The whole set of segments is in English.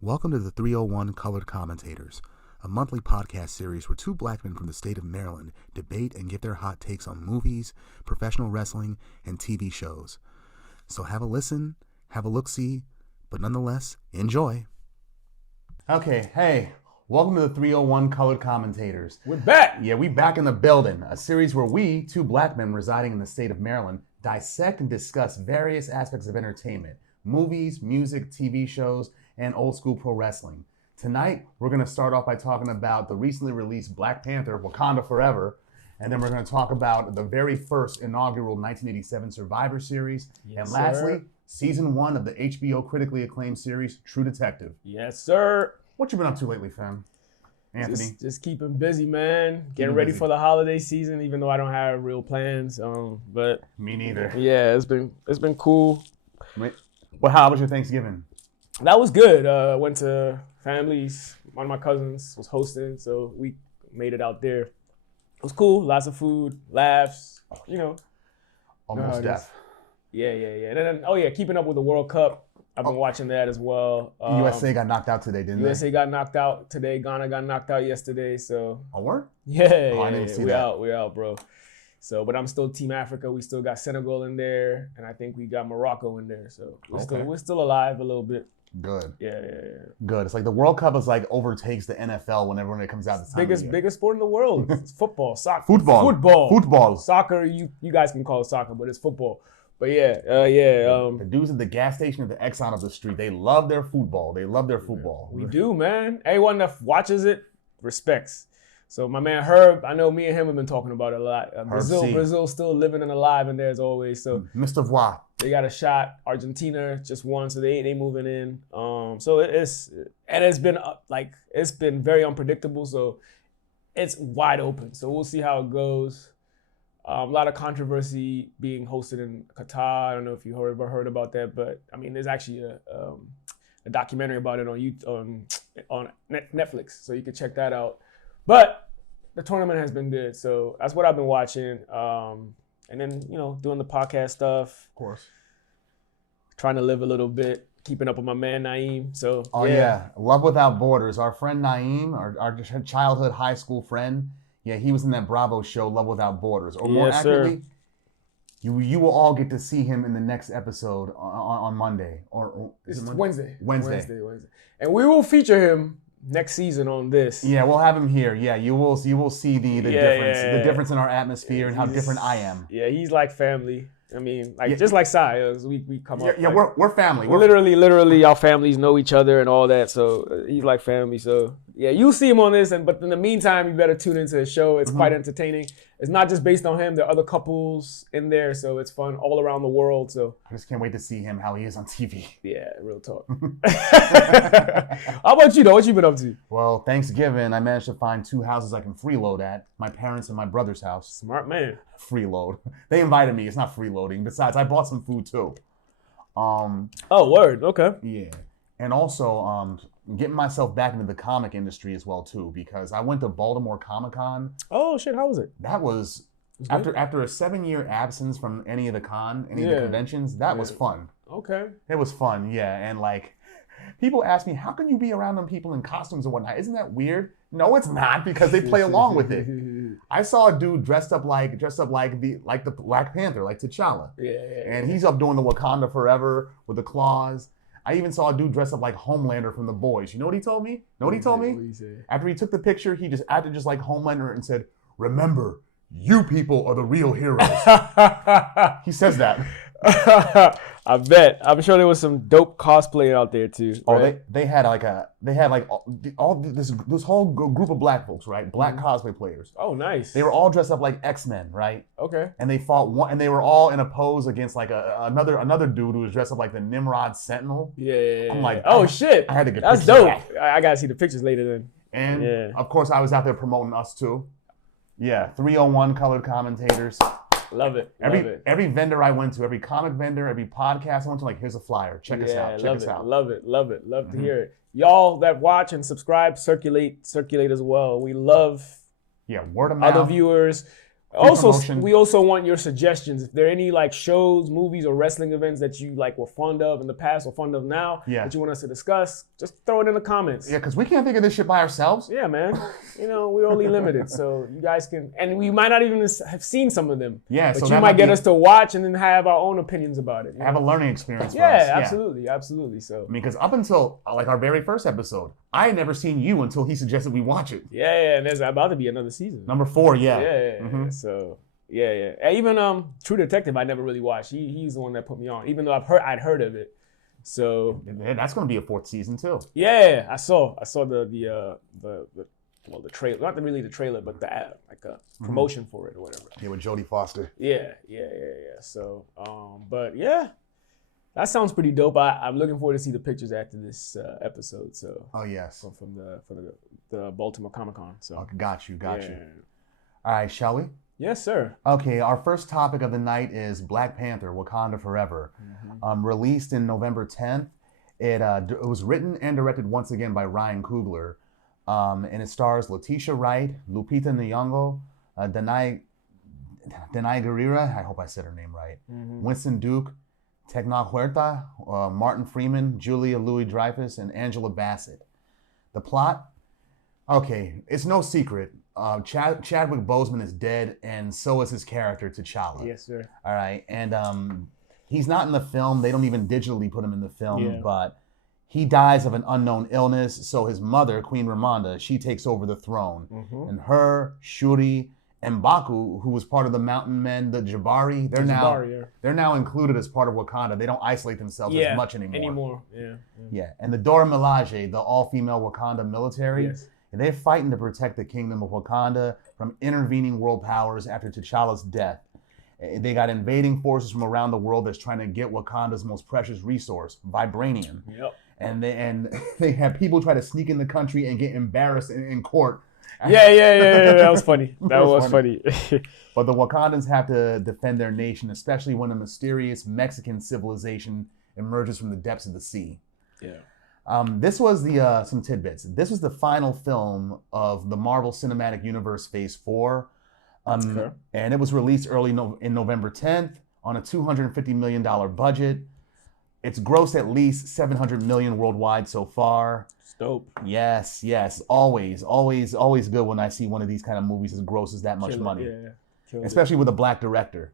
Welcome to the 301 Colored Commentators, a monthly podcast series where two black men from the state of Maryland debate and give their hot takes on movies, professional wrestling, and TV shows. So have a listen, have a look-see, but nonetheless, enjoy. Okay, hey, welcome to the 301 Colored Commentators. We're back! Yeah, we back in the building, a series where we, two black men residing in the state of Maryland, dissect and discuss various aspects of entertainment, movies, music, TV shows, and old school pro wrestling. Tonight, we're going to start off by talking about the recently released Black Panther, Wakanda Forever, and then we're going to talk about the very first inaugural 1987 Survivor Series, and lastly, Season 1 of the HBO critically acclaimed series, True Detective. Yes, sir. What you been up to lately, fam? Anthony? Just keeping busy, man. Getting ready for the holiday season, even though I don't have real plans. But Me neither. yeah, it's been cool. Well, how was your Thanksgiving? That was good. Went to family's. One of my cousins was hosting, so we made it out there. It was cool. Lots of food, laughs. You know. Almost death. Yeah. And then, keeping up with the World Cup. I've been watching that as well. USA got knocked out today, didn't USA got knocked out today. Ghana got knocked out yesterday. So. Oh, word? Yeah. I didn't see that. We out, bro. So, but I'm still Team Africa. We still got Senegal in there, and I think we got Morocco in there. So we're still alive a little bit. Good. Yeah. Good. It's like the World Cup is like overtakes the NFL whenever it comes out. Biggest sport in the world. It's football, soccer. Football. Soccer. You guys can call it soccer, but it's football. But the dudes at the gas station at the Exxon of the street, they love their football. We do, man. Everyone that watches it respects. So my man Herb, I know me and him have been talking about it a lot. Brazil's still living and alive in there as always. So Mr. Voix. They got a shot. Argentina just won, so they moving in. So it's been very unpredictable. So it's wide open. So we'll see how it goes. A lot of controversy being hosted in Qatar. I don't know if you ever heard about that, but I mean, there's actually a documentary about it on Netflix, so you can check that out. But the tournament has been good, so that's what I've been watching. And then, doing the podcast stuff. Of course. Trying to live a little bit, keeping up with my man Naeem. So Love Without Borders. Our friend Naeem, our childhood high school friend, he was in that Bravo show, Love Without Borders. Or more accurately, you will all get to see him in the next episode on Monday. Or is it Monday? Wednesday. And we will feature him next season on this. Yeah, we'll have him here. Yeah, you will see the difference, the difference in our atmosphere and how different I am. Yeah, he's like family. I mean, just like Sai, we come up. Yeah, we're family. We're literally our families know each other and all that. So he's like family. So yeah, you'll see him on this. But in the meantime, you better tune into the show. It's quite entertaining. It's not just based on him. There are other couples in there, so it's fun all around the world. So I just can't wait to see him how he is on TV. Yeah, real talk. How about you though? What you been up to? Well, Thanksgiving, I managed to find 2 houses I can freeload at. My parents and my brother's house. Smart man. Freeload. They invited me. It's not freeloading. Besides, I brought some food too. Oh, word. Okay. Yeah. And also, getting myself back into the comic industry as well too, because I went to Baltimore Comic-Con. Oh shit, how was it? That was after a 7-year absence from any of the conventions. That was fun. Okay. It was fun, yeah. And like, people ask me, how can you be around them people in costumes and whatnot? Isn't that weird? No, it's not, because they play along with it. I saw a dude dressed up like the Black Panther, like T'Challa. Yeah. And he's up doing the Wakanda Forever with the claws. I even saw a dude dressed up like Homelander from The Boys. You know what he told me? What he said? After he took the picture, he just acted just like Homelander and said, "Remember, you people are the real heroes." He says that. I bet. I'm sure there was some dope cosplay out there too. Right? Oh, they had all this whole group of black folks, right? Black cosplay players. Oh, nice. They were all dressed up like X-Men, right? Okay. And they fought one, and they were all in a pose against like another dude who was dressed up like the Nimrod Sentinel. Yeah. I'm like, oh shit. I had to get that's dope. I gotta see the pictures later then. And of course, I was out there promoting us too. Yeah, 301 Colored Commentators. Love it. Every vendor I went to, every comic vendor, every podcast I went to, like, here's a flyer. Check us out. Check us out. Love it. Love to hear it. Y'all that watch and subscribe, circulate as well. We love word of mouth. Other viewers. Also, promotion. we also want your suggestions. If there are any like shows, movies, or wrestling events that you like were fond of in the past or fond of now that you want us to discuss, just throw it in the comments. Yeah, because we can't think of this shit by ourselves. Yeah, man. We're only limited, so you guys can, and we might not even have seen some of them. Yeah, but so you might get us to watch and then have our own opinions about it. Have a learning experience for us. Yeah, absolutely. So I mean, because up until like our very first episode, I had never seen you until he suggested we watch it. Yeah, and there's about to be another season. Number 4, yeah. Yeah. So. Yeah. And even True Detective, I never really watched. He's the one that put me on, even though I'd heard of it. So yeah, that's going to be a 4th season too. Yeah, I saw the trailer, not really the trailer, but the ad, like a promotion for it or whatever. Yeah, with Jodie Foster. Yeah. So, but yeah, that sounds pretty dope. I'm looking forward to see the pictures after this episode. So. Oh yes. From the Baltimore Comic-Con. So. Okay, got you. All right, shall we? Yes, sir. Okay, our first topic of the night is Black Panther, Wakanda Forever. Released in November 10th. It was written and directed once again by Ryan Coogler. And it stars Letitia Wright, Lupita Nyong'o, Danai Gurira, I hope I said her name right, Winston Duke, Tecna Huerta, Martin Freeman, Julia Louis-Dreyfus, and Angela Bassett. The plot? Okay, it's no secret. Chadwick Boseman is dead, and so is his character, T'Challa. Yes, sir. All right, and he's not in the film. They don't even digitally put him in the film, but he dies of an unknown illness, so his mother, Queen Ramonda, she takes over the throne. And her, Shuri, and M'Baku, who was part of the Mountain Men, the Jabari, they're now included as part of Wakanda. They don't isolate themselves as much anymore. Yeah, and the Dora Milaje, the all-female Wakanda military, and they're fighting to protect the kingdom of Wakanda from intervening world powers after T'Challa's death. They got invading forces from around the world that's trying to get Wakanda's most precious resource, vibranium. And they have people try to sneak in the country and get embarrassed in court. Yeah. That was funny. That was funny. But the Wakandans have to defend their nation, especially when a mysterious Mexican civilization emerges from the depths of the sea. This was some tidbits. This was the final film of the Marvel Cinematic Universe Phase 4. And it was released in November 10th on a $250 million budget. It's grossed at least $700 million worldwide so far. It's dope. Yes. Always good when I see one of these kind of movies that grosses that much money. Especially with a black director.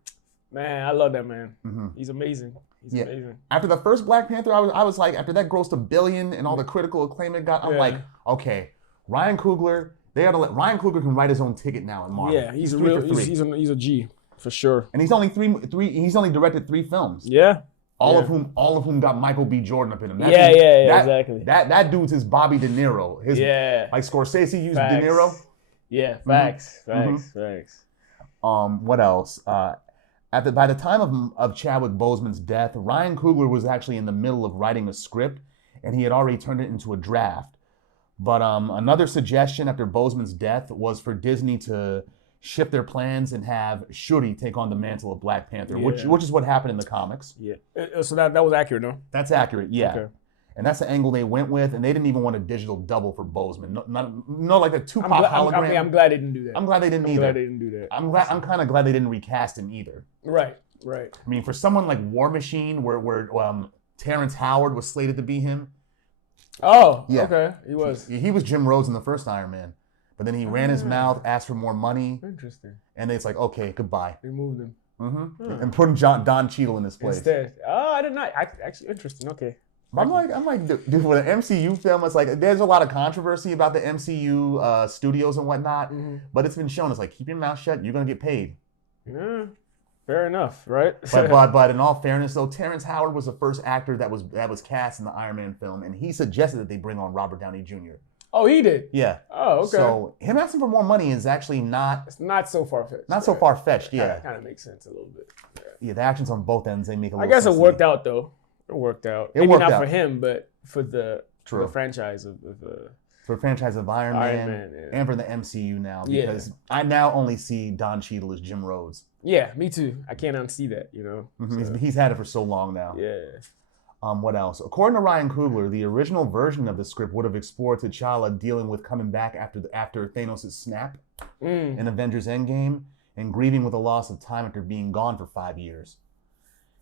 Man, I love that man. He's amazing. Amazing. After the first Black Panther, I was like, after that grossed $1 billion and all the critical acclaim it got, I'm like, okay, Ryan Coogler, they gotta let Ryan Coogler can write his own ticket now in Marvel. Yeah, he's a G for sure. And he's only he's only directed 3 films. Yeah. All of whom got Michael B. Jordan up in them. Exactly. That dude's his Bobby De Niro. Like Scorsese used De Niro. Yeah, facts. What else? By the time of Chadwick Boseman's death, Ryan Coogler was actually in the middle of writing a script, and he had already turned it into a draft. But another suggestion after Boseman's death was for Disney to shift their plans and have Shuri take on the mantle of Black Panther, which is what happened in the comics. Yeah. So that was accurate, no? That's accurate, yeah. Okay. And that's the angle they went with, and they didn't even want a digital double for Boseman. No, like a Tupac hologram. I'm glad they didn't do that. I'm glad they didn't do that. I'm kind of glad they didn't recast him either. Right. I mean, for someone like War Machine, where Terrence Howard was slated to be him. Oh, yeah. Okay. He was. He was Jim Rhodes in the first Iron Man, but then he ran his mouth, asked for more money. Interesting. And it's like, okay, goodbye. They moved him. And put Don Cheadle in his place. Instead. Oh, I did not. Actually, interesting. Okay. I'm like, dude, with an MCU film, it's like, there's a lot of controversy about the MCU studios and whatnot, but it's been shown, it's like, keep your mouth shut, you're going to get paid. Yeah, fair enough, right? but in all fairness, though, Terrence Howard was the first actor that was cast in the Iron Man film, and he suggested that they bring on Robert Downey Jr. Oh, he did? Yeah. Oh, okay. So him asking for more money is actually It's not so far-fetched. Not so far-fetched, yeah. Kind of makes sense a little bit. Yeah, the actions on both ends, they make a little sense. I guess it worked out, though. It worked out. Maybe not for him, but for the franchise of for the franchise of Iron Man and for the MCU now, because I now only see Don Cheadle as Jim Rhodes. Yeah, me too. I can't unsee that, you know. So. He's had it for so long now. Yeah. What else? According to Ryan Coogler, the original version of the script would have explored T'Challa dealing with coming back after Thanos' snap in Avengers Endgame. and grieving with the loss of time after being gone for 5 years.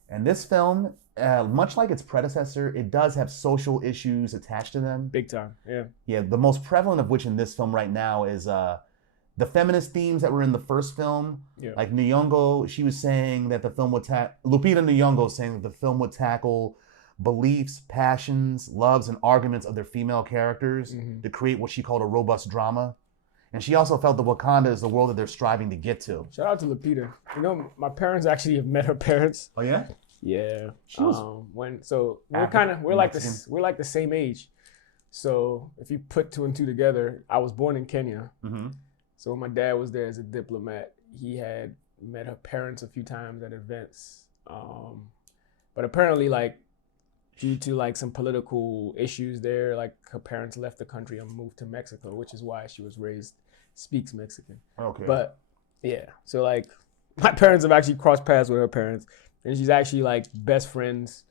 And this film, much like its predecessor, it does have social issues attached to them. Big time, yeah. Yeah, the most prevalent of which in this film right now is the feminist themes that were in the first film. Yeah. Like Nyong'o, she was saying that the film would Lupita Nyong'o was saying that the film would tackle beliefs, passions, loves, and arguments of their female characters to create what she called a robust drama. And she also felt that Wakanda is the world that they're striving to get to. Shout out to Lupita. You know, my parents actually have met her parents. Oh yeah? Yeah. She was we're like the same age. So if you put 2 and 2 together, I was born in Kenya. Mm-hmm. So when my dad was there as a diplomat, he had met her parents a few times at events. But apparently, like, due to like some political issues there, like her parents left the country and moved to Mexico, which is why she was speaks Mexican. Okay. But yeah, so like my parents have actually crossed paths with her parents, and she's actually like best friends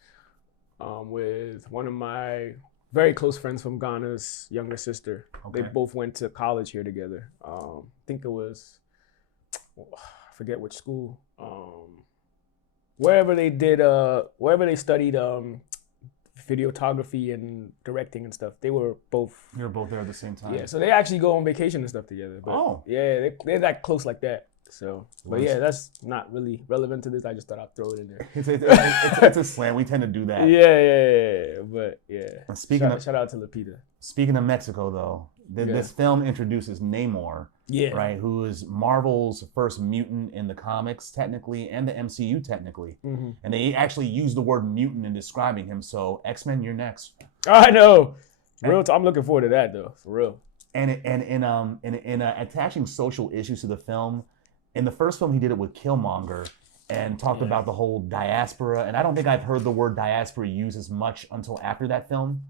with one of my very close friends from Ghana's younger sister. Okay. They both went to college here together. I think it was, I forget which school. Wherever they studied videography and directing and stuff. They were both. They were both there at the same time. Yeah, so they actually go on vacation and stuff together. But yeah, they're that close like that. So, but yeah, that's not really relevant to this. I just thought I'd throw it in there. It's a slam. We tend to do that. Yeah. But yeah. Shout out to Lupita. Speaking of Mexico, though, this film introduces Namor, right, who is Marvel's first mutant in the comics, technically, and the MCU, technically. Mm-hmm. And they actually use the word mutant in describing him. So, X-Men, you're next. I know. I'm looking forward to that, though, for real. And in attaching social issues to the film, in the first film, he did it with Killmonger and talked about the whole diaspora. And I don't think I've heard the word diaspora used as much until after that film.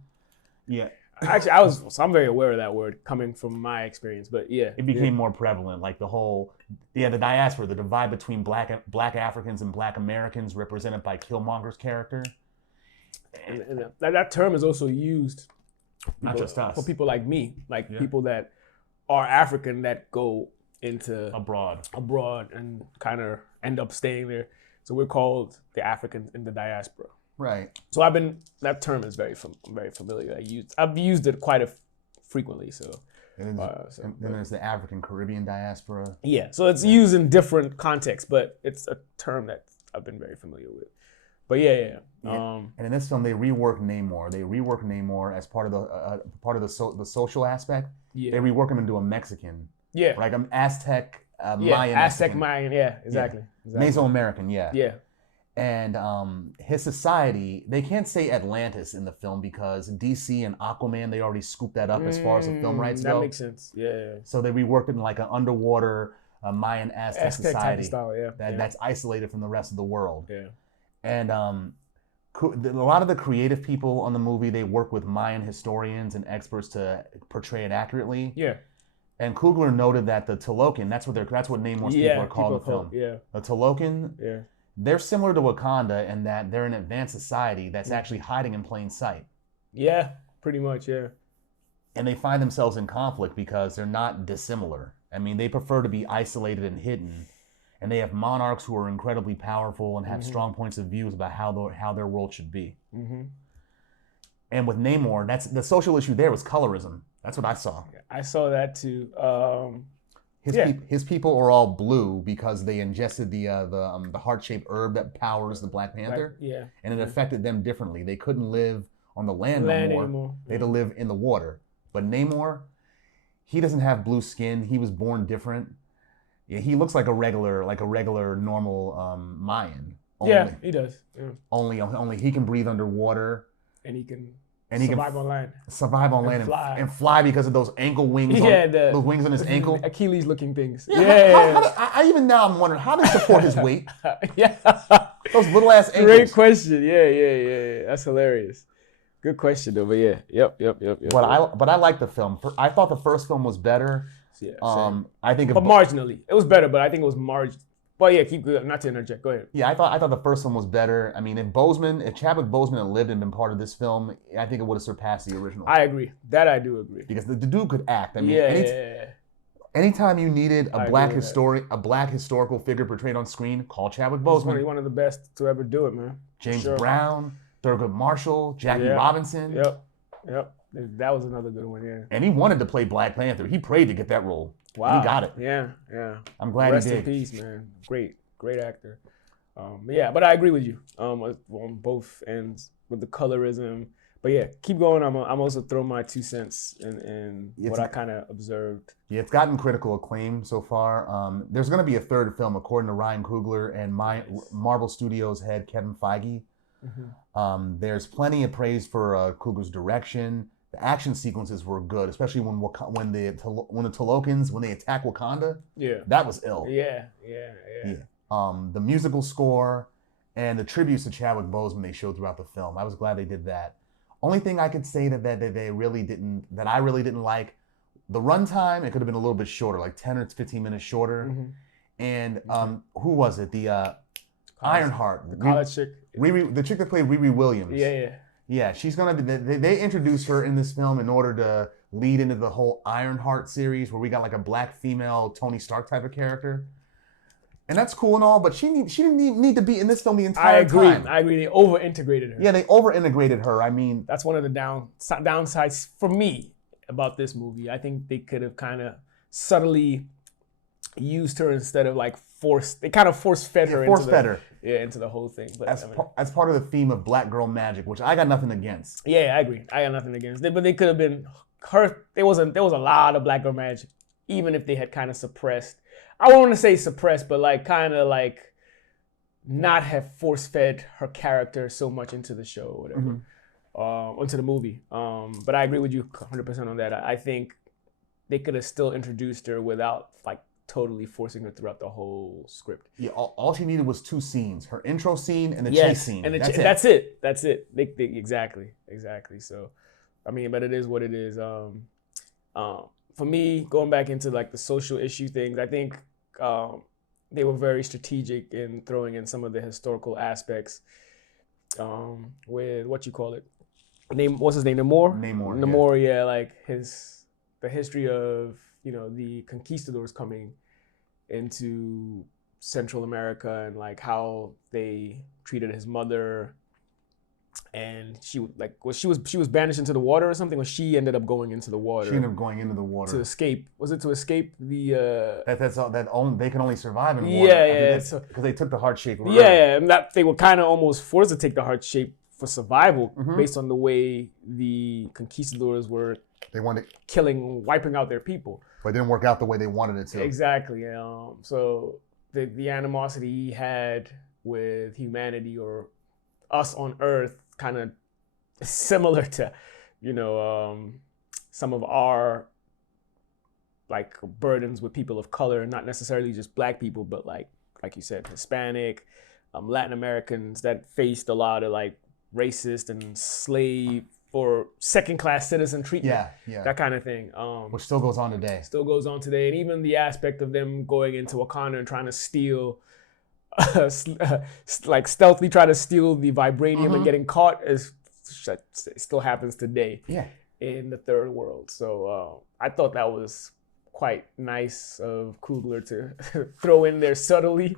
Yeah. Actually, I'm very aware of that word coming from my experience, but yeah. It became more prevalent, like the whole, the diaspora, the divide between black Africans and black Americans represented by Killmonger's character. And that term is also used not just us. For people like me, people that are African that go into abroad and kind of end up staying there. So we're called the Africans in the diaspora. Right. So that term is very familiar. I've used it quite frequently. So. And then there's the African Caribbean diaspora. Yeah. So it's used in different contexts, but it's a term that I've been very familiar with. But yeah. And in this film, they rework Namor. They rework Namor as part of the social aspect. Yeah. They rework him into a Mexican. Yeah. Like an Aztec, Mayan. Aztec, Mayan. Yeah, exactly. Mesoamerican. Yeah. Yeah. And his society, they can't say Atlantis in the film because DC and Aquaman, they already scooped that up as far as the film rights go. That makes sense. Yeah. So they reworked it in like an underwater Mayan Aztec society type of style, that's isolated from the rest of the world. Yeah. And a lot of the creative people on the movie, they work with Mayan historians and experts to portray it accurately. Yeah. And Coogler noted that the Talokan, that's what Namor's people are called in the film. Yeah. The Talokan, they're similar to Wakanda in that they're an advanced society that's actually hiding in plain sight. Yeah, pretty much, yeah. And they find themselves in conflict because they're not dissimilar. I mean, they prefer to be isolated and hidden. And they have monarchs who are incredibly powerful and have strong points of views about how their world should be. Mm-hmm. And with Namor, that's the social issue there was colorism. That's what I saw. I saw that too. His people are all blue because they ingested the heart-shaped herb that powers the Black Panther. And it affected them differently. They couldn't live on the land no more. They had to live in the water. But Namor, he doesn't have blue skin. He was born different. Yeah, he looks like a regular normal Mayan. He does. Yeah. Only he can breathe underwater. And he can survive on land. Survive on land and fly because of those ankle wings. Those wings on his ankle. Achilles looking things. I even now I'm wondering how they support his weight. Those little ass ankles. Great question. Yeah. That's hilarious. Good question though. But yeah. Yep. But I like the film. I thought the first film was better. Yeah. I think. But marginally, it was better. But I think it was marginal. Well, yeah, keep going. Not to interject. Go ahead. Yeah, I thought the first one was better. I mean, if Chadwick Boseman had lived and been part of this film, I think it would have surpassed the original. I agree. That I do agree. Because the dude could act. I mean, Anytime you needed I a agree with black historical figure portrayed on screen, call Chadwick He's Boseman. one of the best to ever do it, man. James Sure. Brown, Thurgood Marshall, Jackie Yeah. Robinson. Yep. That was another good one, yeah. And he wanted to play Black Panther. He prayed to get that role. Wow. And he got it. Yeah. I'm glad Rest he did. in peace, man. Great actor. But I agree with you on both ends with the colorism. But yeah, keep going. I'm also throwing my 2 cents in what I kind of observed. Yeah, it's gotten critical acclaim so far. There's going to be a third film, according to Ryan Coogler and Marvel Studios head Kevin Feige. Mm-hmm. There's plenty of praise for Coogler's direction. The action sequences were good, especially when the Tolokans, when they attack Wakanda. Yeah, that was ill. Yeah. The musical score and the tributes to Chadwick Boseman they showed throughout the film. I was glad they did that. Only thing I could say that I really didn't like, the runtime, it could have been a little bit shorter, like 10 or 15 minutes shorter. Mm-hmm. And who was it? The Ironheart. The college chick. The chick that played Riri Williams. Yeah, she's going to be, they introduced her in this film in order to lead into the whole Ironheart series where we got like a black female Tony Stark type of character. And that's cool and all, but she didn't need to be in this film the entire time. I agree. They over-integrated her. Yeah, they over-integrated her. I mean... That's one of the downsides for me about this movie. I think they could have kind of subtly used her instead of like forced... They kind of force-fed her into the whole thing. But as part of the theme of black girl magic, which I got nothing against. Yeah, I agree. I got nothing against it. But they could have been... There was a lot of black girl magic, even if they had kind of suppressed... I don't want to say suppressed, but like kind of like not have force-fed her character so much into the show or whatever, into the movie. But I agree with you 100% on that. I think they could have still introduced her without like totally forcing her throughout the whole script. Yeah, all she needed was 2 scenes: her intro scene and the chase scene. And that's it. Exactly. So, I mean, but it is what it is. For me, going back into like the social issue things, I think they were very strategic in throwing in some of the historical aspects with what's his name? Namor, yeah, like the history of, the conquistadors coming into Central America and like how they treated his mother. And she was banished into the water or something, or she ended up going into the water. She ended up going into the water to escape. Was it to escape the? That's all. They can only survive in water. Yeah. Because they took the heart shape. Yeah, and that they were kind of almost forced to take the heart shape for survival, based on the way the conquistadors were. They wanted wiping out their people. But it didn't work out the way they wanted it to. Exactly. So the animosity he had with humanity or us on Earth, kind of similar to, some of our like burdens with people of color, not necessarily just black people, but like you said, Hispanic, Latin Americans that faced a lot of like racist and slave or second-class citizen treatment. Yeah. That kind of thing. Which still goes on today. And even the aspect of them going into Wakanda and trying to steal like stealthily try to steal the vibranium and getting caught it still happens today in the third world. So I thought that was quite nice of Coogler to throw in there subtly,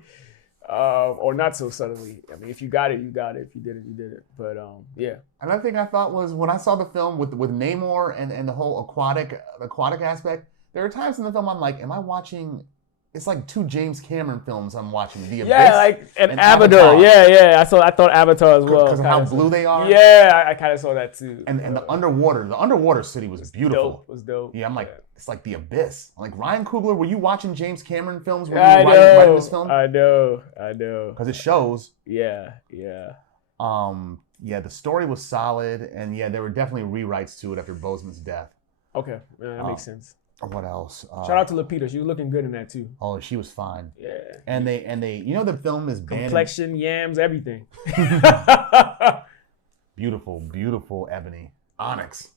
or not so subtly. I mean, if you got it, you got it. If you did it, you did it. But yeah. Another thing I thought was when I saw the film with Namor and the whole aquatic aspect, there are times in the film I'm like, am I watching? It's like 2 James Cameron films I'm watching. The Abyss like an Avatar. Yeah. I thought Avatar as well. Because of how blue they are. Yeah, I kind of saw that too. And the underwater city was beautiful. It was dope. Yeah, I'm like, it's like The Abyss. Like, Ryan Coogler, were you watching James Cameron films when you were writing this film? I know. Because it shows. Yeah. The story was solid, and there were definitely rewrites to it after Boseman's death. Okay, that makes sense. What else? Shout out to Lupita. She was looking good in that too. Oh, she was fine. Yeah. And they, the film is banned. Complexion, yams, everything. Beautiful ebony, onyx.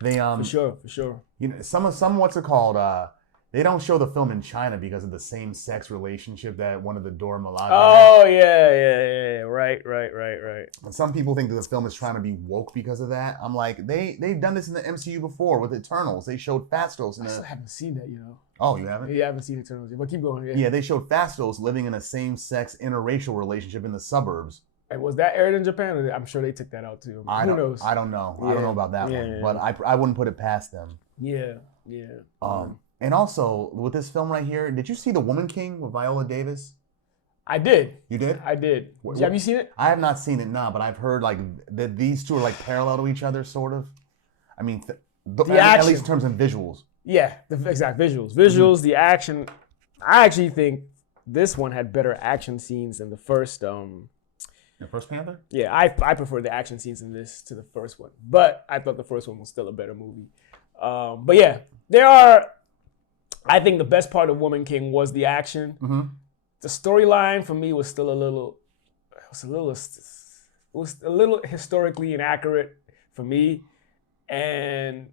They for sure. some what's it called? They don't show the film in China because of the same-sex relationship that one of the Dora Milaje had. Oh, yeah. Right. And some people think that the film is trying to be woke because of that. I'm like, they've done this in the MCU before with Eternals. They showed Fastos. I still haven't seen that, Oh, you haven't? Yeah, I haven't seen Eternals yet, but keep going. Yeah, they showed Fastos living in a same-sex interracial relationship in the suburbs. And was that aired in Japan? I'm sure they took that out too. Who knows? I don't know. Yeah. I don't know about that one, but I wouldn't put it past them. Yeah. And also, with this film right here, did you see The Woman King with Viola Davis? I did. You did? I did. Have you seen it? I have not seen it, but I've heard like that these two are like parallel to each other, sort of. I mean, at least in terms of visuals. Yeah, the exact visuals. The action. I actually think this one had better action scenes than the first. The first Panther? Yeah, I prefer the action scenes in this to the first one, but I thought the first one was still a better movie. But yeah, there are. I think the best part of Woman King was the action. Mm-hmm. The storyline for me was still a little historically inaccurate for me, and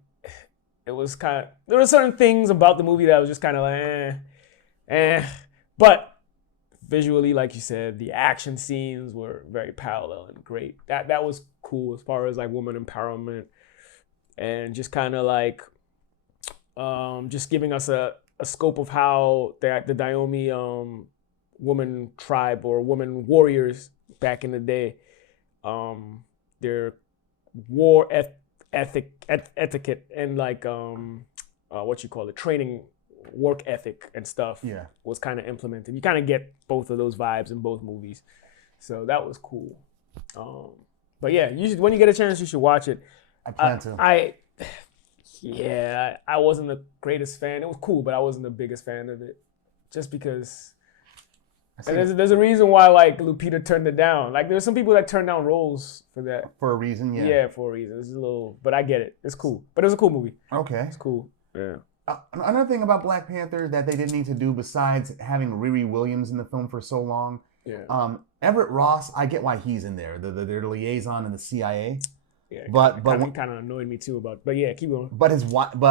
it was kind of, there were certain things about the movie that was just kind of like but visually, like you said, the action scenes were very parallel and great. That was cool as far as like woman empowerment and just kind of like just giving us a scope of how the Dahomey woman tribe or woman warriors back in the day, their war etiquette and like training work ethic and stuff was kind of implemented. You kind of get both of those vibes in both movies, so that was cool. But yeah, when you get a chance, you should watch it. I plan to. I wasn't the greatest fan. It was cool, but I wasn't the biggest fan of it, just because. And there's a reason why like Lupita turned it down. Like there's some people that turn down roles for that. For a reason, yeah. Yeah, for a reason. It's a little, but I get it. It's cool. But it was a cool movie. Okay. It's cool. Yeah. Another thing about Black Panther that they didn't need to do besides having Riri Williams in the film for so long. Yeah. Everett Ross, I get why he's in there. Their liaison in the CIA. Yeah, but kind of annoyed me too but yeah, keep going. But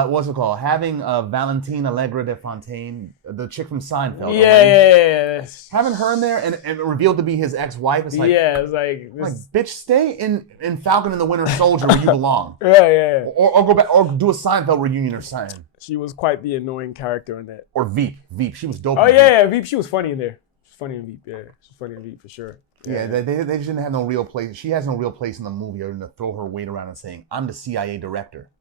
what's it called? Having Valentine Allegra de Fontaine, the chick from Seinfeld. Yeah. Having her in there and revealed to be his ex-wife. It's like, it's like bitch, stay in Falcon and the Winter Soldier where you belong. Yeah. Or go back or do a Seinfeld reunion or something. She was quite the annoying character in that. Or Veep, she was dope. Oh yeah, Veep. She was funny in there. She's funny in Veep. Yeah, she's funny in Veep for sure. Yeah, they just didn't have no real place. She has no real place in the movie other than to throw her weight around and saying, I'm the CIA director.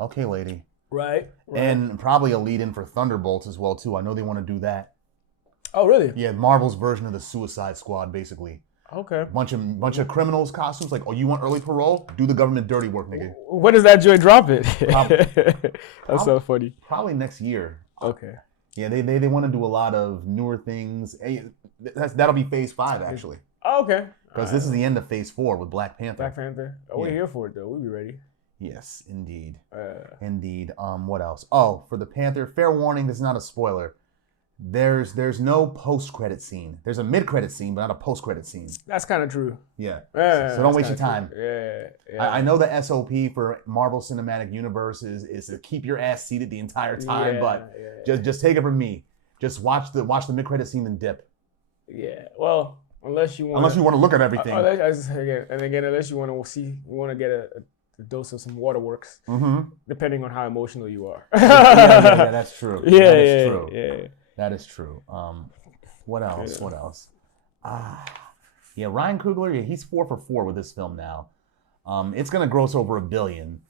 Okay, lady. Right. And probably a lead-in for Thunderbolts as well, too. I know they want to do that. Oh, really? Yeah, Marvel's version of the Suicide Squad, basically. Okay. Bunch of criminals costumes. Like, oh, you want early parole? Do the government dirty work, nigga. When does that joint drop it? That's so funny. Probably next year. Okay. Yeah, they want to do a lot of newer things. That'll be Phase 5, actually. Oh, okay. Because this is the end of Phase 4 with Black Panther. Black Panther. Oh, we're here for it, though. We'll be ready. Yes, indeed. Indeed. What else? Oh, for the Panther, fair warning, this is not a spoiler. There's no post-credit scene. There's a mid-credit scene, but not a post-credit scene. That's kind of true. Yeah. So don't waste your time. Yeah. I know the SOP for Marvel Cinematic Universe is to keep your ass seated the entire time, but just take it from me. Just watch the mid-credit scene and dip. Yeah. Well, unless you want to look at everything. Unless you want to get a dose of some waterworks, depending on how emotional you are. yeah, that's true. Yeah. That is true. What else? Yeah. What else? Yeah, Ryan Coogler, he's 4 for 4 with this film now. It's gonna gross over $1 billion,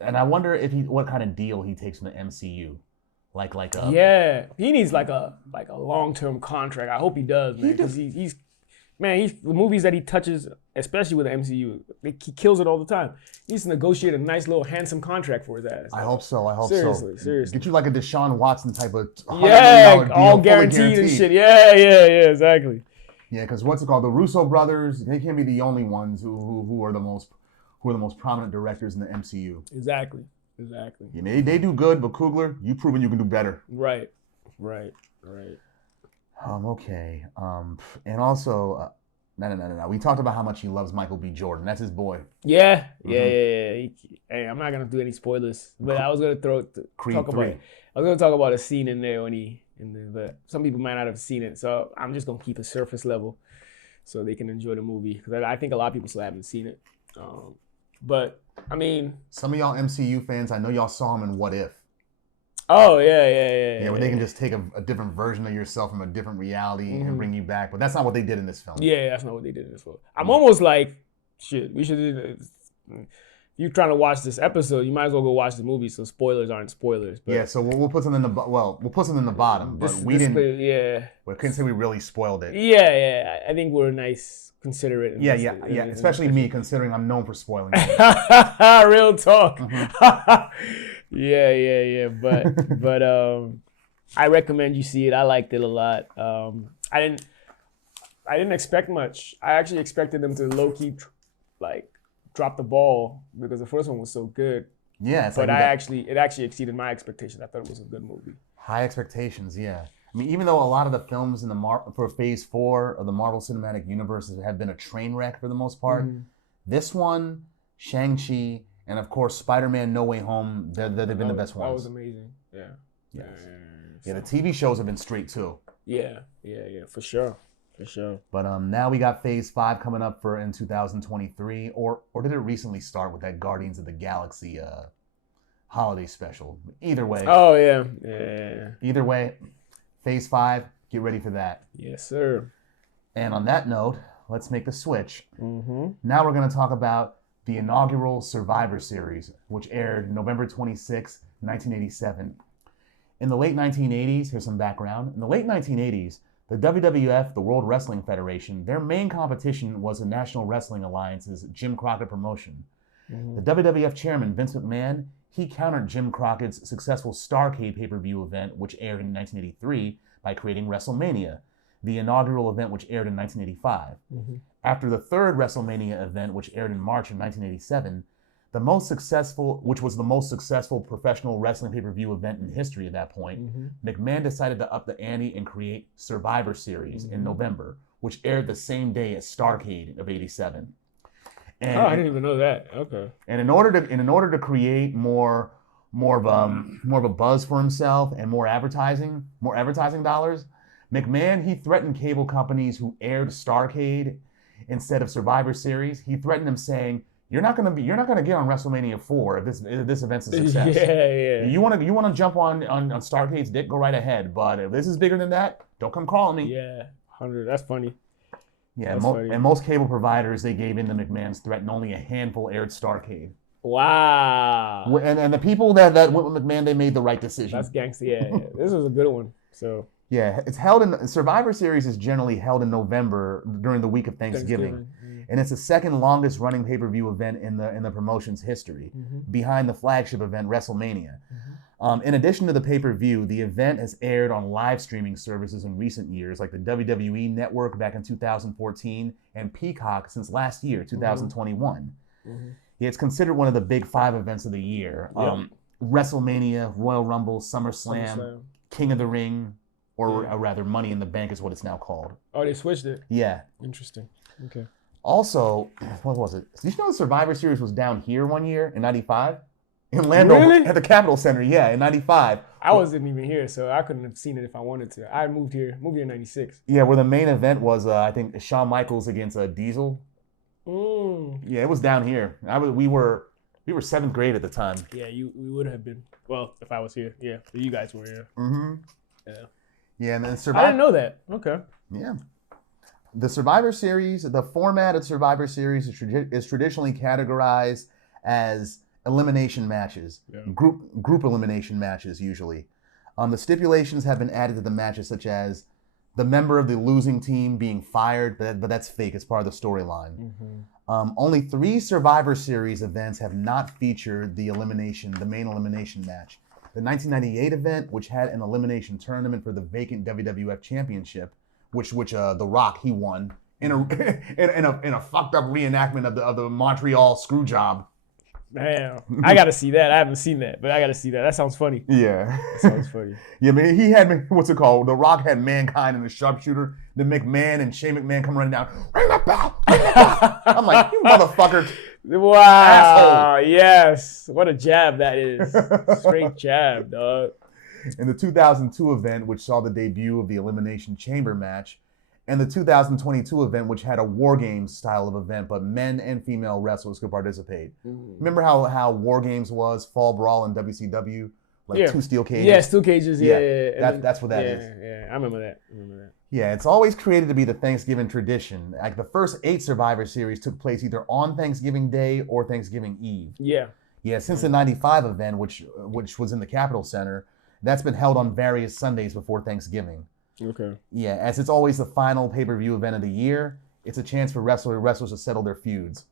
and I wonder what kind of deal he takes from the MCU. He needs like a long-term contract. I hope he does, man, because he's the movies that he touches, especially with the MCU, he kills it all the time. He needs to negotiate a nice little handsome contract for his ass. I hope so. Seriously. Get you like a Deshaun Watson type of $100 million deal, all guaranteed and shit. Yeah, exactly. Yeah, because what's it called? The Russo brothers, they can't be the only ones who are the most prominent directors in the MCU. Exactly. Yeah, they do good, but Coogler, you've proven you can do better. Right. Okay. And also, no. We talked about how much he loves Michael B. Jordan. That's his boy. Yeah. Hey, I'm not gonna do any spoilers, but I was gonna Creed talk 3. about. I was gonna talk about a scene in there but some people might not have seen it, so I'm just gonna keep it surface level, so they can enjoy the movie because I think a lot of people still haven't seen it. But I mean, some of y'all MCU fans, I know y'all saw him in What If. Oh yeah. Where they can just take a different version of yourself from a different reality and bring you back, but that's not what they did in this film. Yeah, that's not what they did in this film. I'm almost like, shit. We should. If you're trying to watch this episode, you might as well go watch the movie, so spoilers aren't spoilers. But yeah, so we'll put something in we'll put something in the bottom, but we didn't. Yeah, we couldn't say we really spoiled it. Yeah. I think we're nice, considerate. Yeah. Especially me, considering I'm known for spoiling. Real talk. Yeah. But I recommend you see it. I liked it a lot. I didn't expect much. I actually expected them to low key drop the ball because the first one was so good. Yeah, but it actually exceeded my expectations. I thought it was a good movie. High expectations, yeah. I mean, even though a lot of the films in for Phase 4 of the Marvel Cinematic Universe have been a train wreck for the most part, this one, Shang-Chi, and of course Spider-Man No Way Home, they've been the best ones. That was amazing. Yeah. Yes. Yeah, the TV shows have been straight too. Yeah, for sure. But now we got Phase 5 coming up in 2023, or did it recently start with that Guardians of the Galaxy holiday special? Either way. Oh yeah. Either way, Phase 5, get ready for that. Yes, sir. And on that note, let's make the switch. Mm-hmm. Now we're going to talk about the inaugural Survivor Series, which aired November 26, 1987. In the late 1980s, here's some background. In the late 1980s, the WWF, the World Wrestling Federation, their main competition was the National Wrestling Alliance's Jim Crockett promotion. Mm-hmm. The WWF chairman, Vince McMahon, he countered Jim Crockett's successful Starrcade pay-per-view event, which aired in 1983, by creating WrestleMania, the inaugural event which aired in 1985. Mm-hmm. After the third WrestleMania event, which aired in March of 1987, which was the most successful professional wrestling pay-per-view event in history at that point, McMahon decided to up the ante and create Survivor Series in November, which aired the same day as Starrcade of '87. And I didn't even know that. Okay. And in order to create more of a buzz for himself and more advertising dollars, McMahon, he threatened cable companies who aired Starrcade instead of Survivor Series. He threatened them, saying, You're not gonna get on WrestleMania 4 if this event's a success. Yeah. You wanna jump on Starrcade's dick, go right ahead. But if this is bigger than that, don't come calling me. Yeah, 100. That's funny. Yeah, and most cable providers, they gave in to McMahon's threat, and only a handful aired Starrcade. Wow. And the people that went with McMahon, they made the right decision. That's gangster. Yeah. This was a good one. So. Yeah, Survivor Series is generally held in November during the week of Thanksgiving. And it's the second longest running pay-per-view event in the promotion's history, behind the flagship event WrestleMania. In addition to the pay-per-view, the event has aired on live streaming services in recent years, like the WWE Network back in 2014 and Peacock since last year, 2021. Yeah, it's considered one of the big 5 events of the year. WrestleMania, Royal Rumble, SummerSlam, King of the Ring, or rather Money in the Bank is what it's now called. Oh, they switched it? Yeah. Interesting. Okay. Also, what was it? Did you know the Survivor Series was down here one year in '95? In Landover, really? At the Capitol Center, yeah, in '95. I wasn't even here, so I couldn't have seen it if I wanted to. I moved here in '96. Yeah, where the main event was, I think, Shawn Michaels against Diesel. Yeah, it was down here. We were 7th grade at the time. Yeah, we would have been. Well, if I was here, yeah, but you guys were here. Yeah. Yeah, and then I didn't know that. Okay. Yeah. The Survivor Series, the format of Survivor Series is traditionally categorized as elimination matches, group elimination matches usually. The stipulations have been added to the matches, such as the member of the losing team being fired, but that's fake. It's part of the storyline. Only 3 Survivor Series events have not featured the main elimination match. The 1998 event, which had an elimination tournament for the vacant WWF Championship, which The Rock, he won in a fucked up reenactment of the Montreal screw job. Damn, I gotta see that. I haven't seen that, but I gotta see that. That sounds funny. Yeah, that sounds funny. Yeah, man, he had The Rock had Mankind and the Sharpshooter. The McMahon and Shane McMahon come running down. Ring the bell! I'm like, you motherfucker. Wow. Asshole. Yes. What a jab that is. Straight jab, dog. In the 2002 event, which saw the debut of the Elimination Chamber match, and the 2022 event, which had a War Games style of event, but men and female wrestlers could participate. Remember how War Games was, Fall Brawl in WCW? Like 2 steel cages? Yeah, steel cages, yeah. That's what that is. Yeah, I remember that. Yeah, it's always created to be the Thanksgiving tradition. Like the first 8 Survivor Series took place either on Thanksgiving Day or Thanksgiving Eve. Yeah. Yeah, since the 95 event, which was in the Capitol Center, that's been held on various Sundays before Thanksgiving. Okay. Yeah, as it's always the final pay-per-view event of the year, it's a chance for wrestlers to settle their feuds.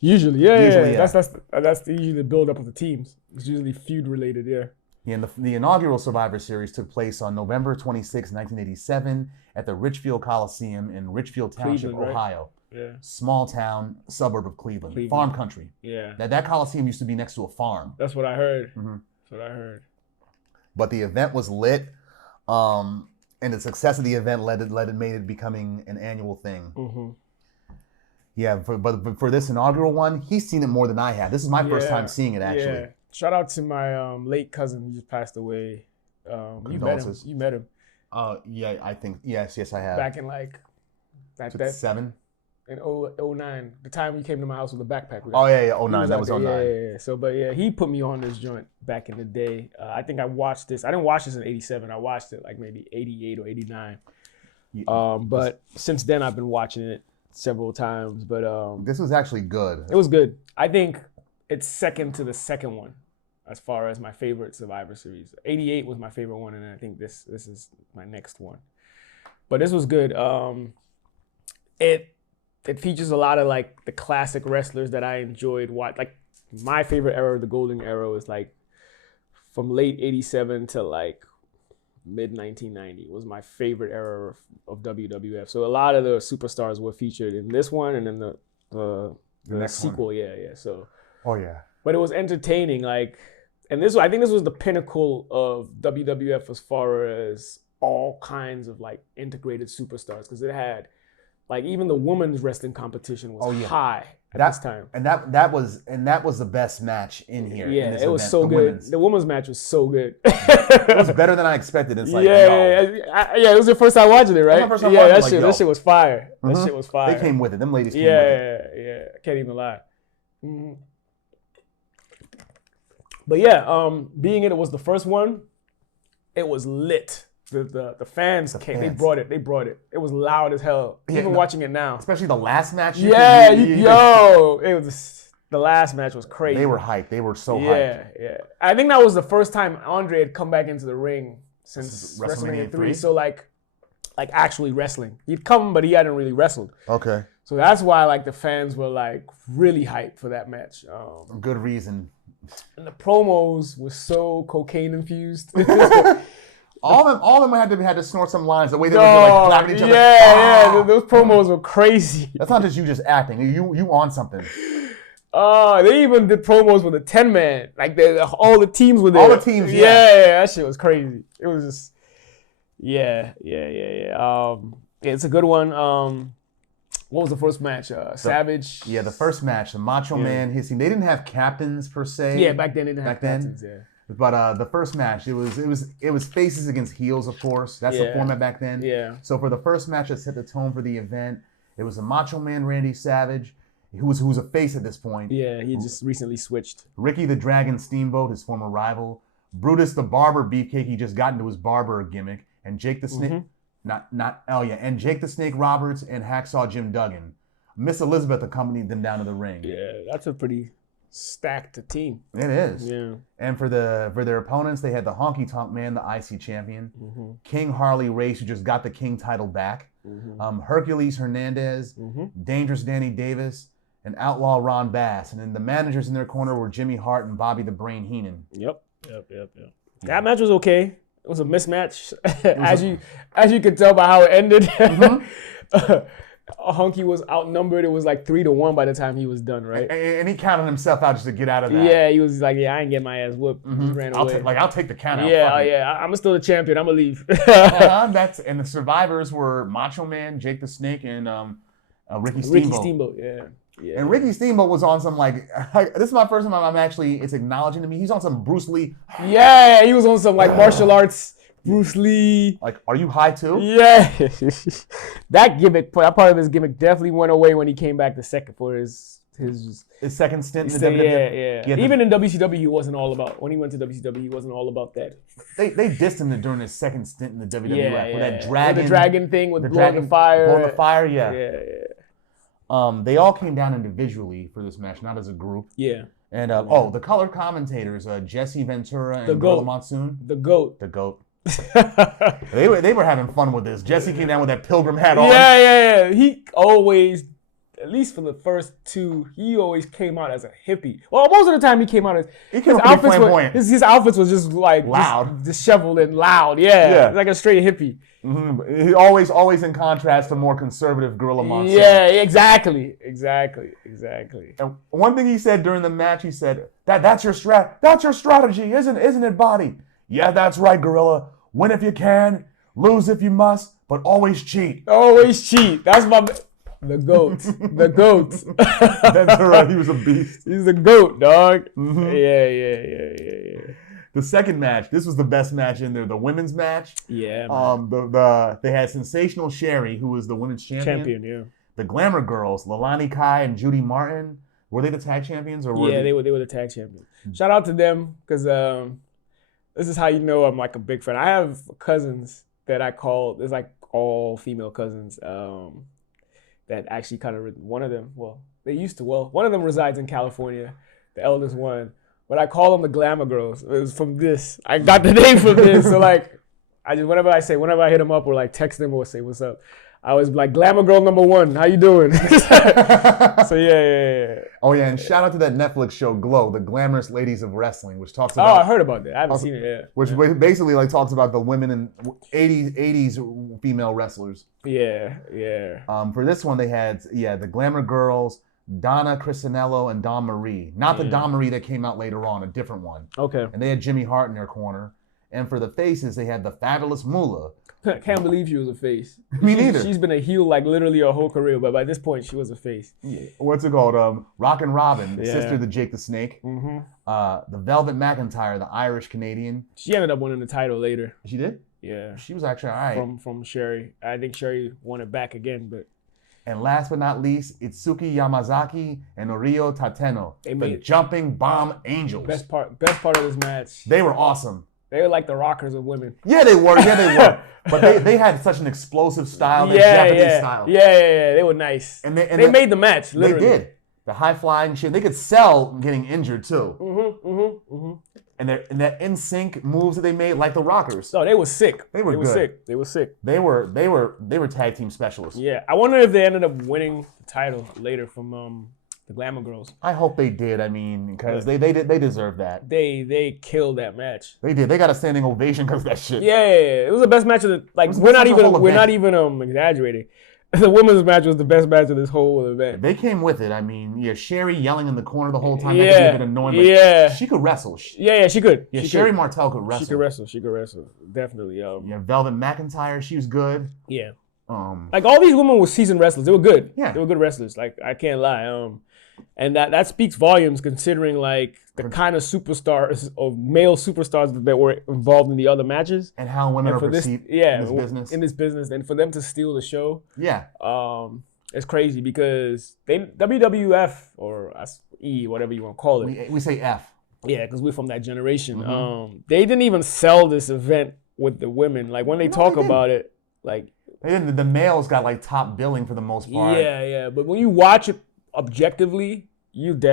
Usually, yeah. That's usually the build-up of the teams. It's usually feud-related, yeah. Yeah, and the inaugural Survivor Series took place on November 26, 1987 at the Richfield Coliseum in Richfield Township, Cleveland, right? Ohio. Yeah. Small town, suburb of Cleveland. Farm country. Yeah. That Coliseum used to be next to a farm. That's what I heard. Mm-hmm. That's what I heard. But the event was lit, and the success of the event made it becoming an annual thing. Mm-hmm. Yeah, but for this inaugural one, he's seen it more than I have. This is my first time seeing it, actually. Yeah. Shout out to my late cousin who just passed away. You met him. Yeah, I think yes, I have. Back in like that 7 in 09, the time you came to my house with a backpack. 09. That was 09. Yeah. So, but yeah, he put me on this joint back in the day. I think I watched this. I didn't watch this in 87. I watched it like maybe 88 or 89. But since then, I've been watching it several times. But this was actually good. It was good. I think it's second to the second one as far as my favorite Survivor Series. 88 was my favorite one, and I think this is my next one. But this was good. It features a lot of like the classic wrestlers that I enjoyed. Like my favorite era, the golden era, was like from late 87 to like mid 1990 was my favorite era of WWF. So a lot of the superstars were featured in this one and in the next sequel. One. Yeah. So. Oh yeah. But it was entertaining, like, and I think this was the pinnacle of WWF as far as all kinds of like integrated superstars, because it had, like, even the women's wrestling competition was high at this time. And that was the best match in here. Yeah, in this it was event, so good. Women's. The women's match was so good. It was better than I expected. It's like, it was your first time watching it, right? That shit was fire. Mm-hmm. That shit was fire. They came with it. Them ladies came with it. Yeah. I can't even lie. Mm-hmm. But yeah, being it was the first one, it was lit. The fans came. They brought it. It was loud as hell. Even watching it now. Especially the last match. It was the last match was crazy. They were hyped. They were so hyped. Yeah. I think that was the first time Andre had come back into the ring since WrestleMania 3. So like actually wrestling. He'd come, but he hadn't really wrestled. Okay. So that's why like the fans were like really hyped for that match. Good reason. And the promos were so cocaine infused. All of them had to snort some lines. The way they were like clapping each other. Yeah. Those promos were crazy. That's not just you acting. You on something. They even did promos with a 10-man. Like all the teams were there. All the teams. Yeah. That shit was crazy. It was just. Yeah. It's a good one. What was the first match? Savage. The first match, the Macho Man, his team. They didn't have captains per se. Yeah, back then they didn't have captains. Yeah. But the first match, it was faces against heels, of course. That's the format back then. Yeah. So for the first match that set the tone for the event, it was a Macho Man, Randy Savage, who was a face at this point. Yeah, he just recently switched. Ricky the Dragon Steamboat, his former rival. Brutus the Barber Beefcake, he just got into his barber gimmick, and Jake the Snake. And Jake the Snake Roberts and Hacksaw Jim Duggan. Miss Elizabeth accompanied them down to the ring. Yeah, that's a pretty stacked team. It is. Yeah. And for their opponents, they had the Honky Tonk Man, the IC champion, King Harley Race, who just got the King title back, Hercules Hernandez, Dangerous Danny Davis, and Outlaw Ron Bass. And then the managers in their corner were Jimmy Hart and Bobby the Brain Heenan. Yep. That match was okay. It was a mismatch, as you could tell by how it ended. Hunky was outnumbered. It was like 3-1 by the time he was done, right? And he counted himself out just to get out of that. Yeah, he was like, I ain't get my ass whooped. He ran away. I'll take the count out. Yeah. I'm still the champion. I'm gonna leave. And the survivors were Macho Man, Jake the Snake, and Ricky Steamboat. Yeah. Yeah. And Ricky Steamboat was on some like this is my first time I'm actually it's acknowledging to me. He's on some Bruce Lee. Yeah, he was on some like martial arts. Bruce Lee. Like, are you high too? Yeah. That part of his gimmick definitely went away when he came back the second for his second stint in the WWF. Yeah. Even in WCW, he wasn't all about. When he went to WCW, he wasn't all about that. They dissed him during his second stint in the WWF. With that dragon, with the dragon thing with blowing the fire. Blowing the fire, yeah. Yeah. They all came down individually for this match, not as a group. Yeah. And the colored commentators, Jesse Ventura and Gorilla Monsoon. The GOAT. The GOAT. They were having fun with this. Jesse came down with that pilgrim hat on. Yeah. He always, at least for the first two, he always came out as a hippie. Well, most of the time he came out as his outfits was just like loud, disheveled and loud. Yeah. Like a straight hippie. Mm-hmm. He always in contrast to more conservative Gorilla Monsoon. Yeah, exactly. And one thing he said during the match, he said that's your strategy, isn't it, Body? Yeah, that's right, Gorilla. Win if you can, lose if you must, but always cheat. Always cheat. That's the GOAT. The GOAT. Ventura, he was a beast. He's the GOAT, dog. Mm-hmm. Yeah. The second match, this was the best match in there, the women's match. Yeah. They had Sensational Sherry, who was the women's champion. Yeah. The Glamour Girls, Lalani Kai and Judy Martin. Were they the tag champions? Or they were the tag champions. Shout out to them, because this is how you know I'm like a big fan. I have cousins that I call, there's like all female cousins that actually kind of, one of them resides in California, the eldest one. But I call them the Glamour Girls. It was from this. I got the name from this. So like, whenever I hit them up or like text them or say what's up, I was like, Glamour Girl number 1, how you doing? So yeah. Oh yeah, and shout out to that Netflix show Glow, the Glamorous Ladies of Wrestling, which talks about. Oh, I heard about that. I haven't seen it yet. Which basically like talks about the women in 80s female wrestlers. Yeah. For this one, they had the Glamour Girls, Donna Crisanello and Dawn Marie. Not the Dawn Marie that came out later on, a different one. Okay. And they had Jimmy Hart in their corner. And for the faces, they had the Fabulous Moolah. Can't believe she was a face. Me neither. She's been a heel like literally her whole career, but by this point she was a face. Yeah. What's it called? Rockin' Robin, sister to Jake the Snake. Mm-hmm. The Velvet McIntyre, the Irish Canadian. She ended up winning the title later. She did? Yeah. She was actually all right. From Sherry. I think Sherry won it back again, but. And last but not least, Itsuki Yamazaki and Norio Tateno, the Jumping Bomb Angels. Best part of this match. They were awesome. They were like the Rockers of women. Yeah, they were. But they had such an explosive style, Japanese style. Yeah. They were nice. And they made the match, literally. They did. The high-flying shit. They could sell getting injured, too. Mm-hmm. And that in-sync moves that they made, like the Rockers. No, they were sick. They were good. They were sick. They were tag team specialists. Yeah. I wonder if they ended up winning the title later from the Glamour Girls. I hope they did. I mean, because they deserve that. They killed that match. They did. They got a standing ovation because of that shit. Yeah. It was the best match of the we're not even exaggerating. The women's match was the best match of this whole event. They came with it. I mean, Sherry yelling in the corner the whole time. That could be a bit annoying. But she could wrestle. Yeah, she could. Yeah, Sherry Martel could wrestle. She could wrestle. Definitely. Yeah, Velvet McIntyre, she was good. Yeah. Like all these women were seasoned wrestlers. They were good. Yeah. They were good wrestlers. Like I can't lie. And that speaks volumes considering like the kind of superstars or male superstars that were involved in the other matches and how women are perceived in this business, and for them to steal the show, it's crazy because WWF or E, whatever you want to call it, we say F, because we're from that generation. Mm-hmm. They didn't even sell this event with the women. Like when they talk about it, like they didn't. The males got like top billing for the most part. Yeah, but when you watch it objectively, it's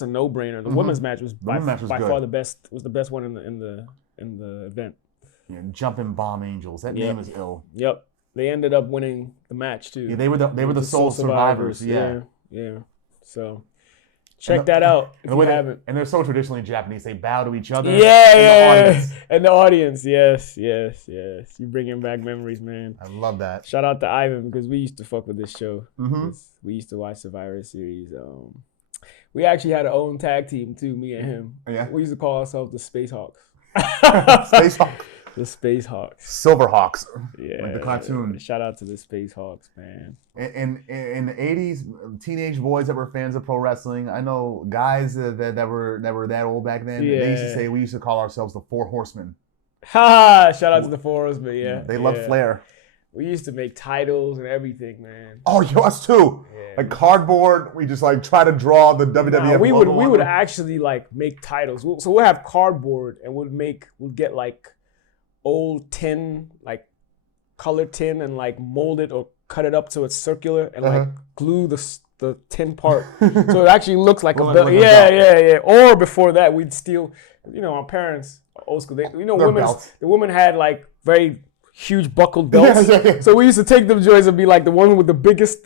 a no-brainer. The women's match was by far the best. Was the best one in the event. Yeah, Jumping Bomb Angels. That name is ill. Yep. They ended up winning the match too. Yeah, they were the sole survivors. Yeah. So check that out if you haven't. And they're so traditionally Japanese. They bow to each other. And the audience. Yes. You bringing back memories, man. I love that. Shout out to Ivan because we used to fuck with this show. Mm-hmm. We used to watch Survivor Series. We actually had our own tag team too, me and him. Yeah. We used to call ourselves the Space Hawks. Space Hawks. The Space Hawks. Silverhawks. Yeah. Like the cartoon. Shout out to the Space Hawks, man. In the 80s, teenage boys that were fans of pro wrestling, I know guys that were that old back then, Yeah. they used to say we used to call ourselves the Four Horsemen. Ha! Shout out to the Forest, but yeah. They love flair. We used to make titles and everything, man. Oh, yo, us too. Yeah. Like cardboard, we just like try to draw the WWF we logo would on them. actually like make titles. So we'll have cardboard and we'll get like old tin, like colored tin, and like mold it or cut it up so it's circular and like glue the tin part so it actually looks like a belt. Yeah. Or before that, we'd steal. Our parents, old school. The women had like very huge buckled belts. Yeah. So we used to take them joints and be like the one with the biggest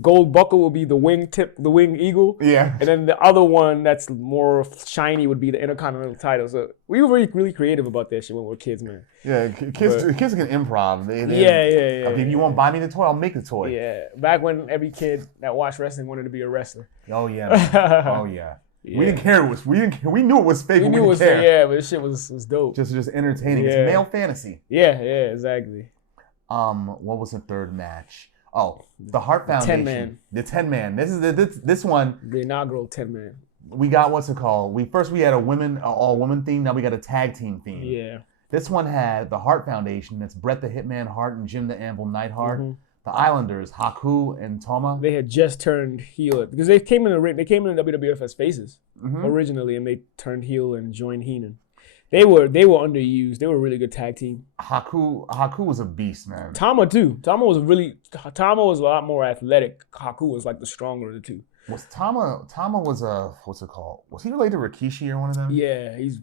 gold buckle will be the wing eagle. Yeah. And then the other one that's more shiny would be the Intercontinental title. So we were really, really creative about that shit when we were kids, man. Yeah, kids can improv. Yeah. Okay, if you won't buy me the toy, I'll make the toy. Yeah. Back when every kid that watched wrestling wanted to be a wrestler. Oh yeah. Man. Oh yeah. Yeah. We didn't care. We knew it was fake. We knew it was fake. Yeah, but this shit was dope. Just entertaining. Yeah. It's male fantasy. Yeah, exactly. What was the third match? Oh, the Hart Foundation. 10-man. The 10-man. This is this one. The inaugural 10-man. We got what's it called? We had a all women theme. Now we got a tag team theme. Yeah. This one had the Hart Foundation. That's Bret the Hitman Hart and Jim the Anvil Neidhart. Mm-hmm. The Islanders, Haku and Toma. They had just turned heel because they came in the WWF as faces originally, and they turned heel and joined Heenan. They were underused. They were a really good tag team. Haku was a beast, man. Tama too. Tama was a lot more athletic. Haku was like the stronger of the two. Was Tama was a what's it called? Was he related to Rikishi or one of them? Yeah, he's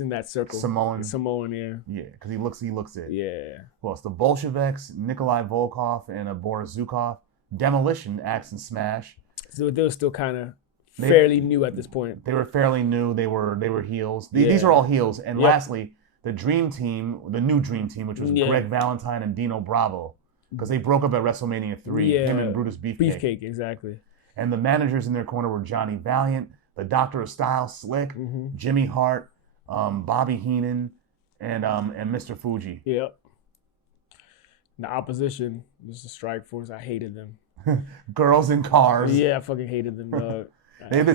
in that circle. Samoan, yeah. Yeah, because he looks it. Yeah. Well, it's the Bolsheviks, Nikolai Volkov, and Boris Zukov. Demolition, Axe and Smash. So they were still kind of fairly new at this point. They were fairly new. They were heels. These are all heels. And lastly, the Dream Team, the new Dream Team, which was Greg Valentine and Dino Bravo, because they broke up at WrestleMania 3. Yeah. Him and Brutus Beefcake. Beefcake, exactly. And the managers in their corner were Johnny Valiant, the Doctor of Style, Slick, Jimmy Hart, Bobby Heenan, and Mr. Fuji. Yep. The opposition was the Strike Force. I hated them. Girls in Cars. Yeah, I fucking hated them, dog. They were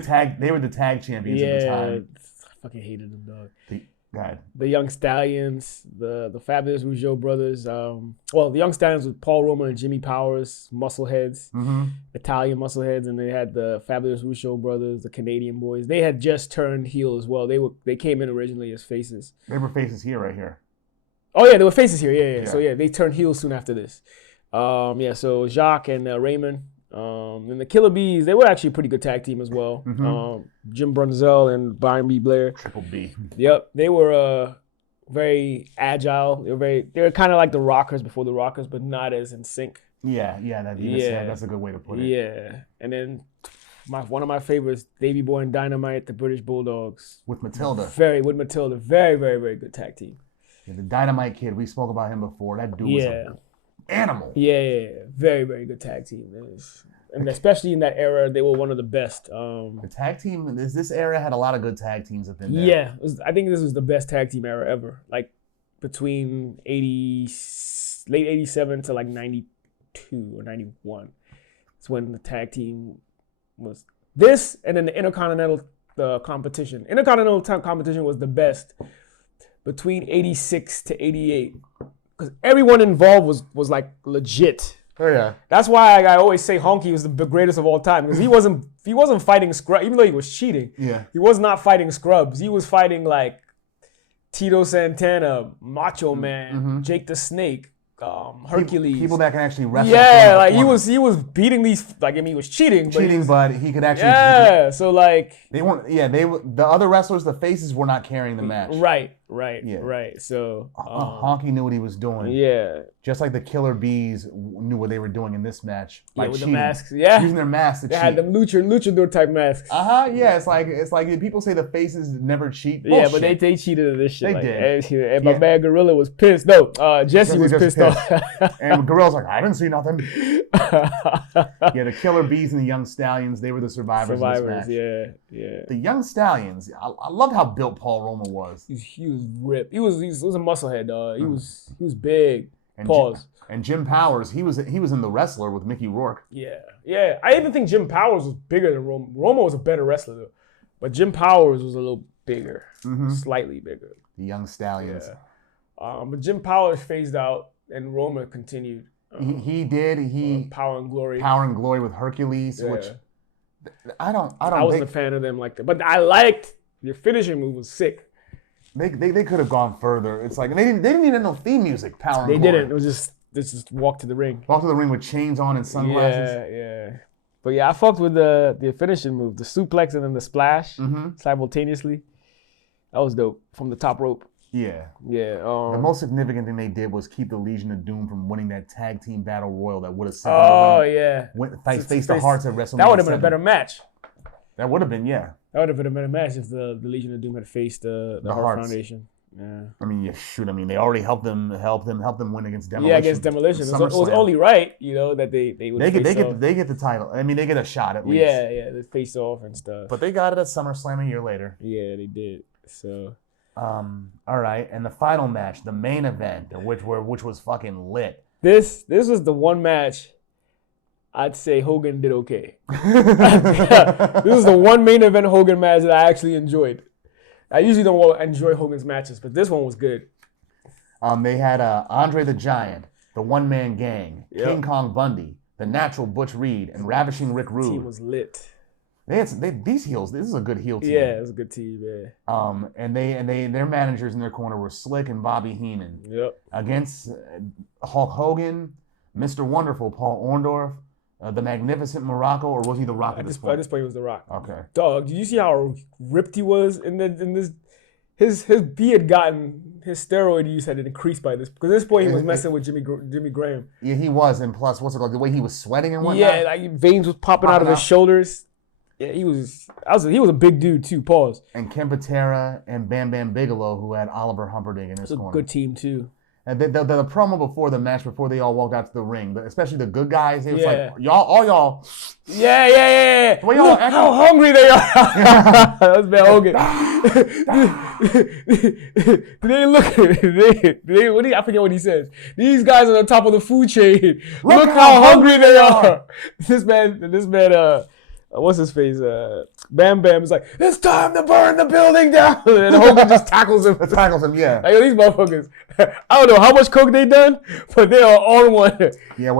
the tag champions at the time. I fucking hated them, dog. God. The Young Stallions, the Fabulous Rougeau brothers. The Young Stallions with Paul Roman and Jimmy Powers, muscleheads, Italian muscleheads, and they had the Fabulous Rougeau brothers, the Canadian boys. They had just turned heel as well. They came in originally as faces. They were faces here, right here. Oh yeah, they were faces here. Yeah. So they turned heel soon after this. So Jacques and Raymond. And the Killer Bees, they were actually a pretty good tag team as well. Jim Brunzell and Brian B. Blair. Triple B. Yep, they were very agile. They were kind of like the Rockers before the Rockers, but not as in sync. That's a good way to put it. Yeah, and then one of my favorites, Davey Boy and Dynamite, the British Bulldogs. With Matilda. Very, very, very good tag team. Yeah, the Dynamite Kid, we spoke about him before. That dude was an animal. Yeah. Very, very good tag team. And especially in that era, they were one of the best. The tag team, this era had a lot of good tag teams within there. Yeah, I think this was the best tag team era ever. Like between late 87 to like 92 or 91. It's when the tag team was this, and then the Intercontinental competition. Intercontinental competition was the best between 86 to 88. Because everyone involved was like legit. Oh yeah. That's why I always say Honky was the greatest of all time, because he wasn't fighting scrubs, even though he was cheating. Yeah. He was not fighting scrubs. He was fighting like Tito Santana, Macho Man, Jake the Snake, Hercules. People that can actually wrestle. Yeah, like he was beating these. Like, I mean, he was cheating. But he could actually. Yeah. So like. They weren't. Yeah. The other wrestlers, the faces, were not carrying the match. Right. Yeah. Right. So. Honky knew what he was doing. Yeah. Just like the Killer Bees knew what they were doing in this match. With cheating. the masks. Yeah. Using their masks to cheat. They had them luchador type masks. Yeah. It's like people say the faces never cheat. Yeah, but they cheated at this shit. They did. And my man Gorilla was pissed. No, Jesse was pissed pissed. And Gorilla's like, I didn't see nothing. Yeah, the Killer Bees and the Young Stallions, they were the survivors of this match. Yeah. The Young Stallions, I loved how built Paul Roma was. He was ripped. He was a musclehead, dog. He was big. And Pause. And Jim Powers, he was in The Wrestler with Mickey Rourke. Yeah. I even think Jim Powers was bigger than Roma. Roma was a better wrestler though, but Jim Powers was a little bigger, slightly bigger. The Young Stallions. Yeah. But Jim Powers phased out, and Roma continued. He did. Power and Glory. Power and Glory with Hercules, which I wasn't a fan of them like that, but I liked your finishing move was sick. They could have gone further. It's like they didn't even have no theme music. Power and Glory. They didn't. It was just walk to the ring. Walk to the ring with chains on and sunglasses. Yeah. But yeah, I fucked with the finishing move, the suplex and then the splash simultaneously. That was dope from the top rope. Yeah. Yeah. The most significant thing they did was keep the Legion of Doom from winning that tag team battle royal that would have sent face the Hearts at WrestleMania. That would have been a better match. That would have been, yeah. That would have been a better match if the Legion of Doom had faced the Hart Foundation. Yeah. I mean, they already helped them win against Demolition. Yeah, against Demolition. It was only right, that they would. They get the title. I mean, they get a shot at least. Yeah, they face off and stuff. But they got it at SummerSlam a year later. Yeah, they did. So. All right, and the final match, the main event, which was fucking lit. This was the one match I'd say Hogan did okay. This is the one main event Hogan match that I actually enjoyed. I usually don't enjoy Hogan's matches, but this one was good. They had Andre the Giant, the One Man Gang, King Kong Bundy, the Natural Butch Reed, and Ravishing Rick Rude. The team was lit. These heels. This is a good heel team. Yeah, it was a good team. Yeah. And their managers in their corner were Slick and Bobby Heenan. Yep. Against Hulk Hogan, Mr. Wonderful Paul Orndorff, the Magnificent Morocco, or was he the Rock at this point? At this point, he was the Rock. Okay. Dog, did you see how ripped he was in this? He had gotten his steroid use had increased by this because at this point he was messing with Jimmy Graham. Yeah, he was, and plus what's it called? The way he was sweating and whatnot. Yeah, like veins was popping out of his shoulders. Yeah, he was a big dude too. Pause. And Ken Patera and Bam Bam Bigelow, who had Oliver Humperdinck in his corner. It's a good team too. And the promo before the match, before they all walked out to the ring, especially the good guys, it was like, y'all. Yeah. Look how hungry they are. That's bad Hogan. They look I forget what he says. These guys are on top of the food chain. Look how hungry they are. This man, what's his face? Bam Bam is like, it's time to burn the building down. And Hogan just tackles him. Yeah. Like, these motherfuckers, I don't know how much coke they done, but they are on one. Yeah,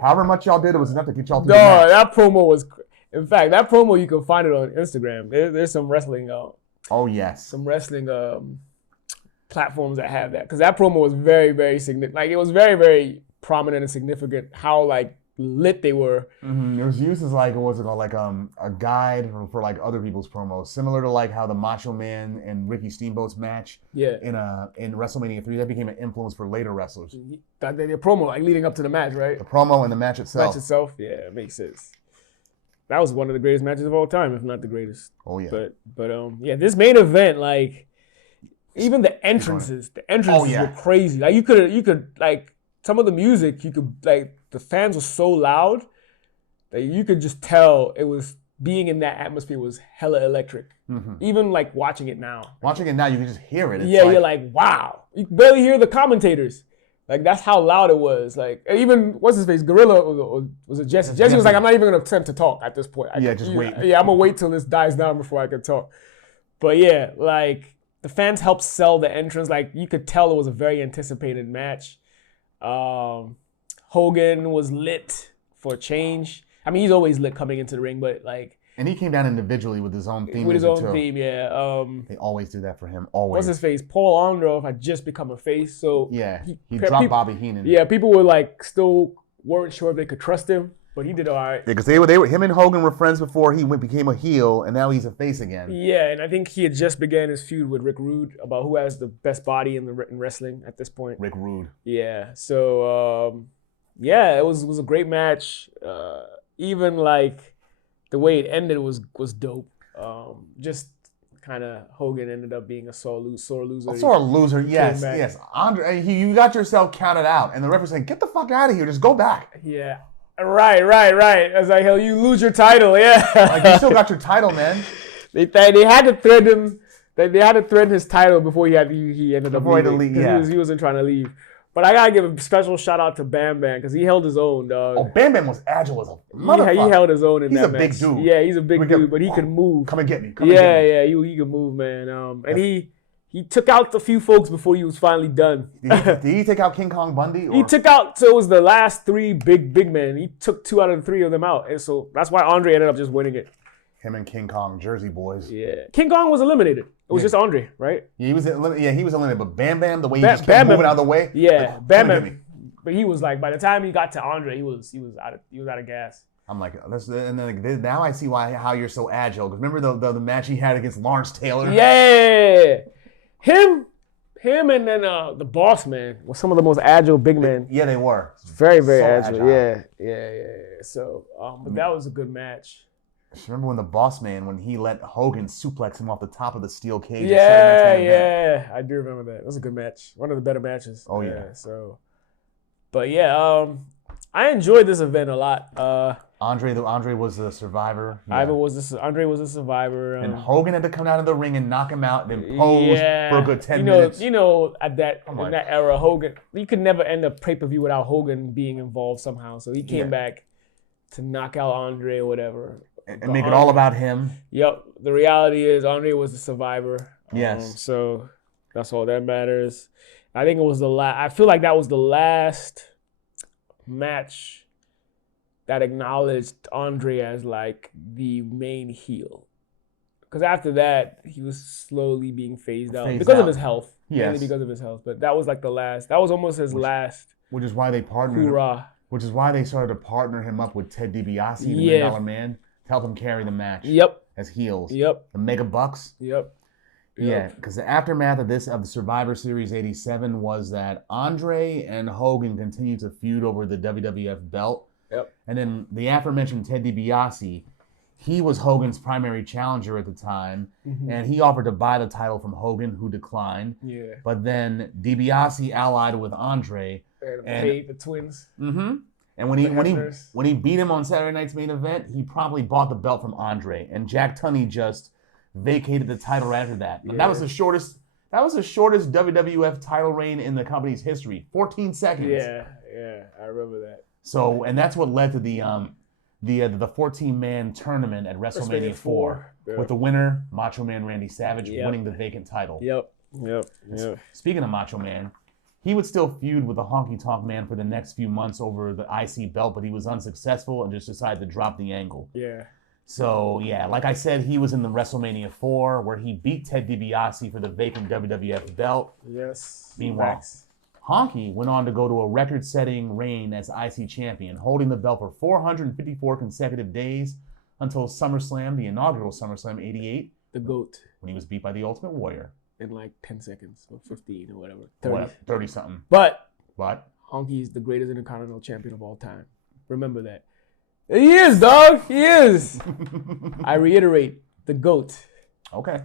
however much y'all did, it was enough to get y'all through the match. That promo was, in fact, that promo, you can find it on Instagram. There's some wrestling. Oh, yes. Some wrestling platforms that have that. Because that promo was very, very significant. Like, it was very, very prominent and significant how, like, lit they were. Mm-hmm. It was used as like a guide for like other people's promos, similar to like how the Macho Man and Ricky Steamboat's match in WrestleMania 3 that became an influence for later wrestlers. The promo like leading up to the match, right? The promo and the match itself. Yeah, it makes sense. That was one of the greatest matches of all time, if not the greatest. Oh yeah. But this main event, like even the entrances were crazy. Like you could like some of the music, you could like. The fans were so loud that you could just tell it was being in that atmosphere was hella electric. Mm-hmm. Even like watching it now. You can just hear it. You're like, wow. You can barely hear the commentators. Like that's how loud it was. Like even what's his face, Gorilla was it Jesse? Jesse was like, I'm not even gonna attempt to talk at this point. Wait. Yeah, I'm gonna wait till this dies down before I can talk. But yeah, like the fans helped sell the entrance. Like you could tell it was a very anticipated match. Hogan was lit for a change. I mean, he's always lit coming into the ring, but like... And he came down individually with his own theme. With his own theme, yeah. They always do that for him, always. What's his face? Paul Orndorff had just become a face, so... Yeah, he dropped Bobby Heenan. Yeah, people were like, still weren't sure if they could trust him, but he did all right. Yeah, because they were him and Hogan were friends before he became a heel, and now he's a face again. Yeah, and I think he had just began his feud with Rick Rude about who has the best body in wrestling at this point. Rick Rude. Yeah, so... yeah, it was a great match. Even like the way it ended was dope. Just kind of Hogan ended up being a sore loser. A sore loser, yes, back. yes. Andre, you got yourself counted out, and the referee saying, "Get the fuck out of here! Just go back." Yeah, right. I was like, hell, you lose your title, yeah. Like you still got your title, man. They had to thread him. They had to thread his title before he ended up leaving. Yeah. He wasn't trying to leave. But I gotta give a special shout out to Bam Bam because he held his own, dog. Oh, Bam Bam was agile as a motherfucker. He held his own in that match. He's a big dude. Yeah, he's a big dude, but he could move. Come and get me. He could move, man. And he took out a few folks before he was finally done. Did he take out King Kong Bundy? Or? He took out, so it was the last 3 big men. He took 2 out of the 3 of them out, and so that's why Andre ended up just winning it. Him and King Kong, Jersey boys. Yeah, King Kong was eliminated. It was just Andre, right? Yeah, he was eliminated. But Bam Bam, the way he just kept moving out of the way. Yeah, Bam Bam. But he was like, by the time he got to Andre, he was out of gas. I'm like, and then now I see how you're so agile. Because remember the match he had against Lawrence Taylor? Yeah, him and then the Boss Man were some of the most agile big men. Yeah, they were very agile. Yeah. So, but that was a good match. Remember when the Boss Man, when he let Hogan suplex him off the top of the steel cage? Yeah, I do remember that. It was a good match. One of the better matches. Oh yeah. So, but yeah, I enjoyed this event a lot. Andre was the survivor. Yeah. Andre was the survivor. And Hogan had to come out of the ring and knock him out, then pose for a good 10 minutes. You know, in that era, Hogan, you could never end a pay-per-view without Hogan being involved somehow. So he came back to knock out Andre or whatever. And make it all about him. Yep. The reality is Andre was the survivor. Yes. So that's all that matters. I think it was I feel like that was the last match that acknowledged Andre as like the main heel. Because after that, he was slowly being phased out because of his health. Yes. Mainly because of his health. But that was like the last. That was almost his last. Which is why they partnered. Hoorah. Which is why they started to partner him up with Ted DiBiase, the $1 Million Man, to help him carry the match. Yep. As heels. Yep. The Mega Bucks. Yep. Yeah, because the aftermath of the Survivor Series 87 was that Andre and Hogan continued to feud over the WWF belt. Yep. And then the aforementioned Ted DiBiase, he was Hogan's primary challenger at the time, and he offered to buy the title from Hogan, who declined. Yeah. But then DiBiase allied with Andre. And paid the twins. Mm-hmm. And when he beat him on Saturday Night's Main Event, he promptly bought the belt from Andre, and Jack Tunney just vacated the title after that. Yeah. That was the shortest WWF title reign in the company's history. 14 seconds. Yeah, I remember that. So, and that's what led to the 14-man tournament at WrestleMania 4 with the winner, Macho Man Randy Savage, winning the vacant title. Yep. Speaking of Macho Man, he would still feud with the Honky Tonk Man for the next few months over the IC belt, but he was unsuccessful and just decided to drop the angle. Yeah. So, yeah, like I said, he was in the WrestleMania 4 where he beat Ted DiBiase for the vacant WWF belt. Yes. Meanwhile, Honky went on to go to a record-setting reign as IC champion, holding the belt for 454 consecutive days until SummerSlam, the inaugural SummerSlam 88. The GOAT. When he was beat by the Ultimate Warrior. In like 10 seconds or 15 or whatever. 30-something. But Honky is the greatest Intercontinental Champion of all time. Remember that. He is, dog. He is. I reiterate, the GOAT. Okay.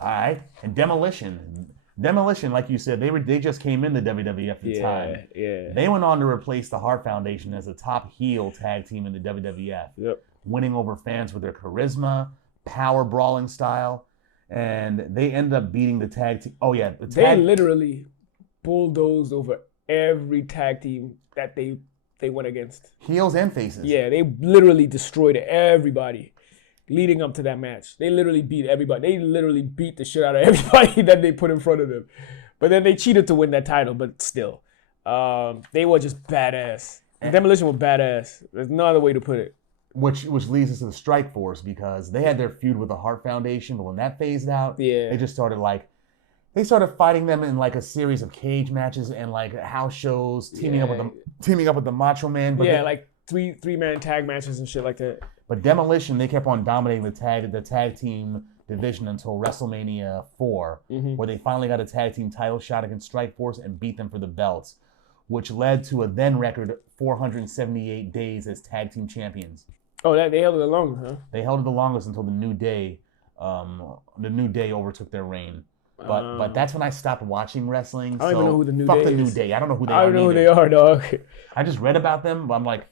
All right. And Demolition, like you said, they just came in the WWF at the time. Yeah. They went on to replace the Hart Foundation as the top heel tag team in the WWF. Yep. Winning over fans with their charisma, power brawling style, and they ended up beating the tag team. Oh yeah, they literally bulldozed over every tag team that they went against. Heels and faces. Yeah, they literally destroyed everybody leading up to that match. They literally beat everybody. They literally beat the shit out of everybody that they put in front of them. But then they cheated to win that title, but still. They were just badass. Demolition were badass. There's no other way to put it. Which leads us to the Strike Force, because they had their feud with the Hart Foundation, but when that phased out, they just started fighting them in like a series of cage matches and like house shows, teaming up with the Macho Man. But like three-man tag matches and shit like that. But Demolition, they kept on dominating the tag team division until WrestleMania 4, where they finally got a tag team title shot against Strike Force and beat them for the belts, which led to a then record 478 days as tag team champions. Oh, they held it the longest, huh? They held it the longest until the New Day the New Day overtook their reign. But that's when I stopped watching wrestling. I don't even know who the New Day is. Fuck the New Day. I don't know who they are. I don't know who they are, dog. I just read about them, but I'm like,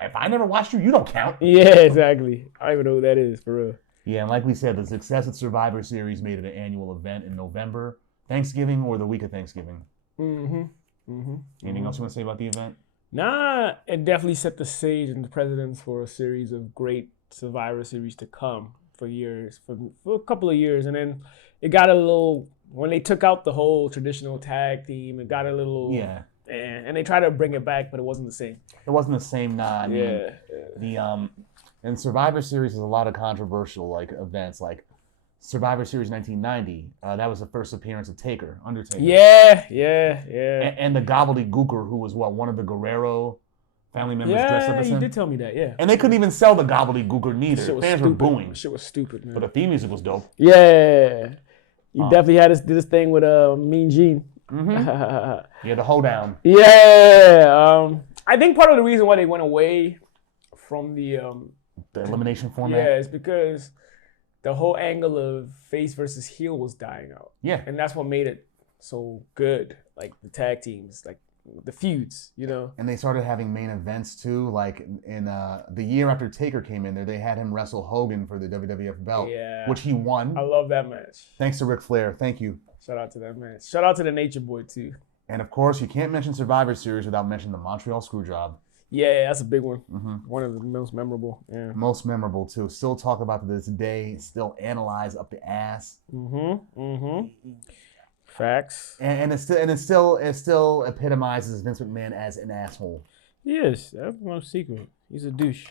if I never watched you, you don't count. Yeah, exactly. I don't even know who that is, for real. Yeah, and like we said, the success of Survivor Series made it an annual event in November, Thanksgiving, or the week of Thanksgiving. Anything else you want to say about the event? Nah, it definitely set the stage and the precedence for a series of great Survivor Series to come for years, for a couple of years. And then it got a little, when they took out the whole traditional tag team, it got a little... Yeah. And they tried to bring it back, but it wasn't the same. It wasn't the same. Nah, I mean, and Survivor Series is a lot of controversial like events, like Survivor Series 1990. That was the first appearance of Undertaker. Yeah. And the gobbledygooker, who was one of the Guerrero family members dressed up as him. Yeah, you did tell me that. Yeah. And they couldn't even sell the gobbledygooker neither. Fans were booing. Shit was stupid, man. But the theme music was dope. Yeah. You definitely did this thing with Mean Gene. Yeah, the hoedown. Yeah. I think part of the reason why they went away from the elimination format. Yeah, it's because the whole angle of face versus heel was dying out. Yeah. And that's what made it so good. Like the tag teams, like the feuds, you know. And they started having main events too. Like in the year after Taker came in there, they had him wrestle Hogan for the WWF belt, which he won. I love that match. Thanks to Ric Flair. Thank you. Shout out to that match. Shout out to the Nature Boy too. And of course, you can't mention Survivor Series without mentioning the Montreal Screwjob. Yeah, that's a big one. One of the most memorable. Yeah. Most memorable too. Still talk about to this day. Still analyze up the ass. Facts. And it still epitomizes Vince McMahon as an asshole. Yes, that's no secret. He's a douche.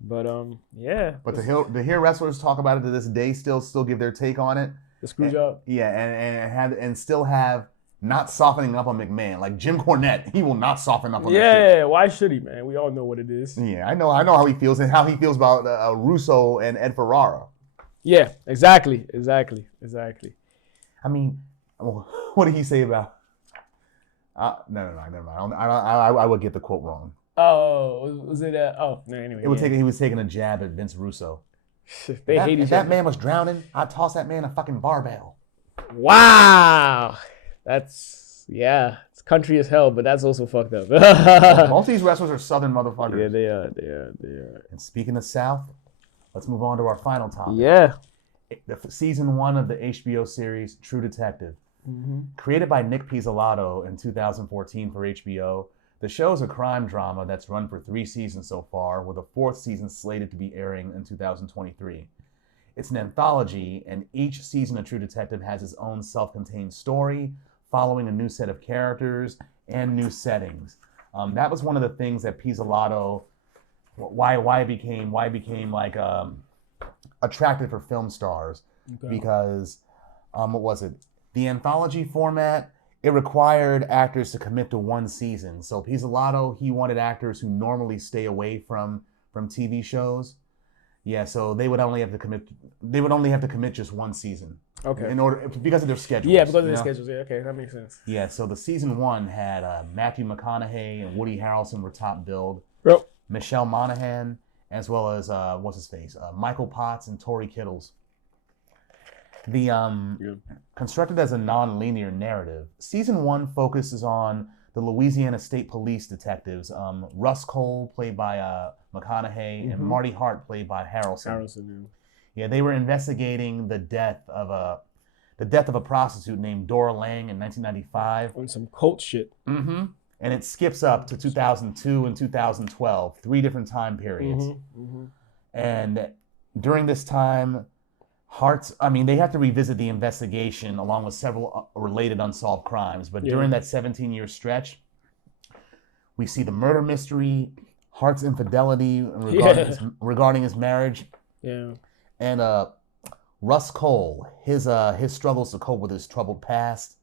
But yeah. But the Here wrestlers talk about it to this day. Still give their take on it. The screw job. Yeah, and still have not softening up on McMahon. Like Jim Cornette, he will not soften up on that shit. Yeah, why should he, man? We all know what it is. Yeah, I know how he feels and how he feels about Russo and Ed Ferrara. Yeah, exactly. I mean, what did he say about? No, never mind. I would get the quote wrong. Oh, was it? No, anyway. He was taking a jab at Vince Russo. They hate each other. If that man was drowning, I'd toss that man a fucking barbell. Wow. It's country as hell, but that's also fucked up. Most of these wrestlers are Southern motherfuckers. Yeah, they are. And speaking of South, let's move on to our final topic. Yeah. Season 1 of the HBO series True Detective. Created by Nick Pizzolatto in 2014 for HBO, the show is a crime drama that's run for 3 seasons so far, with a 4th season slated to be airing in 2023. It's an anthology, and each season of True Detective has its own self-contained story, following a new set of characters and new settings. That was one of the things that Pizzolatto, why it became like attractive for film stars, because what was it? The anthology format, it required actors to commit to 1 season. So Pizzolatto, he wanted actors who normally stay away from TV shows. Yeah, so they would only have to commit just 1 season. Okay. Because of their schedules. Yeah, because of their schedules. Yeah, okay, that makes sense. Yeah, so the season 1 had Matthew McConaughey and Woody Harrelson were top billed. Yep. Michelle Monaghan, as well as Michael Potts and Tori Kittles. Constructed as a non-linear narrative, season 1 focuses on the Louisiana State Police detectives, Russ Cole, played by McConaughey, and Marty Hart, played by Harrelson. Yeah, they were investigating the death of a prostitute named Dora Lang in 1995. On some cult shit. And it skips up to 2002 and 2012, 3 different time periods. And during this time, they have to revisit the investigation along with several related unsolved crimes. But during that 17-year stretch, we see the murder mystery, Hart's infidelity regarding his marriage. Yeah. And Russ Cole, his struggles to cope with his troubled past.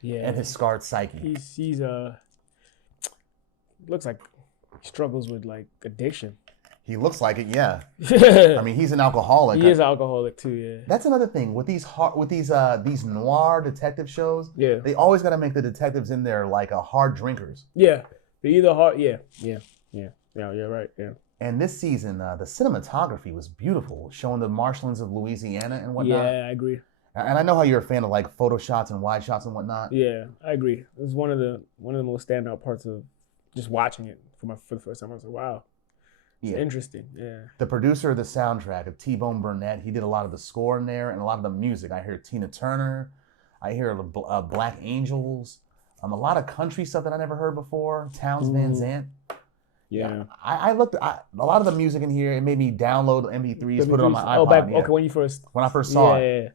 Yeah. And his scarred psyche. He's looks like he struggles with like addiction. He looks like it, yeah. I mean, he's an alcoholic. He is an alcoholic too, yeah. That's another thing with these noir detective shows. Yeah. They always got to make the detectives in there like hard drinkers. Yeah, they're either hard. Yeah. You're right. Yeah. And this season, the cinematography was beautiful, showing the marshlands of Louisiana and whatnot. Yeah, I agree. And I know how you're a fan of like photo shots and wide shots and whatnot. Yeah, I agree. It was one of the most standout parts of just watching it for the first time. I was like, wow, it's interesting. Yeah. The producer of the soundtrack, of T-Bone Burnett, he did a lot of the score in there and a lot of the music. I hear Tina Turner, I hear Black Angels, a lot of country stuff that I never heard before. Townes Van Zandt. Yeah. I looked a lot of the music in here. It made me download MP3s, put it on my iPod. Okay, when I first saw it.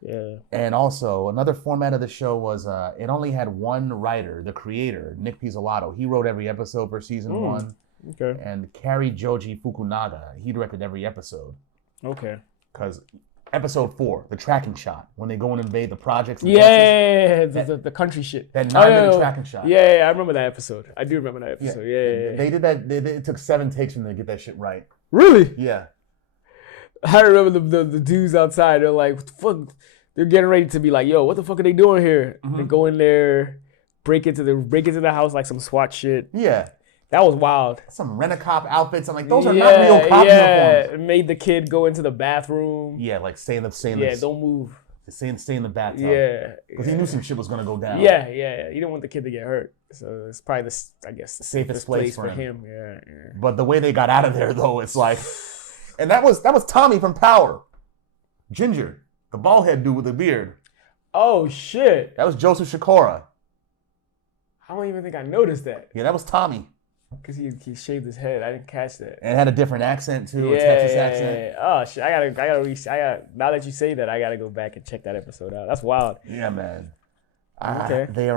Yeah. And also, another format of the show was it only had one writer, the creator, Nick Pizzolatto. He wrote every episode for season 1. Okay. And Kari Joji Fukunaga, he directed every episode. Okay. Because episode 4, the tracking shot, when they go and invade the projects. The country shit. That 9-minute tracking shot. Yeah, I remember that episode. I do remember that episode. Yeah. They did that. It took 7 takes for them to get that shit right. Really? Yeah. I remember the dudes outside. They're like, what the fuck? They're getting ready to be like, yo, what the fuck are they doing here? They go in there, break into the house like some SWAT shit. Yeah. That was wild. Some rent-a-cop outfits. I'm like, those are not real cop uniforms. It made the kid go into the bathroom. Yeah, like stay in the don't move. Stay in the bathtub. Yeah. Because he knew some shit was gonna go down. Yeah. He didn't want the kid to get hurt. So it's probably the safest place for him. Yeah. But the way they got out of there though, it's like, and that was Tommy from Power. Ginger, the bald head dude with the beard. Oh shit. That was Joseph Sikora. I don't even think I noticed that. Yeah, that was Tommy. Because he shaved his head. I didn't catch that. And it had a different accent too, a Texas accent. Yeah. Oh shit! I gotta. Now that you say that, I gotta go back and check that episode out. That's wild. Yeah, man. Okay. They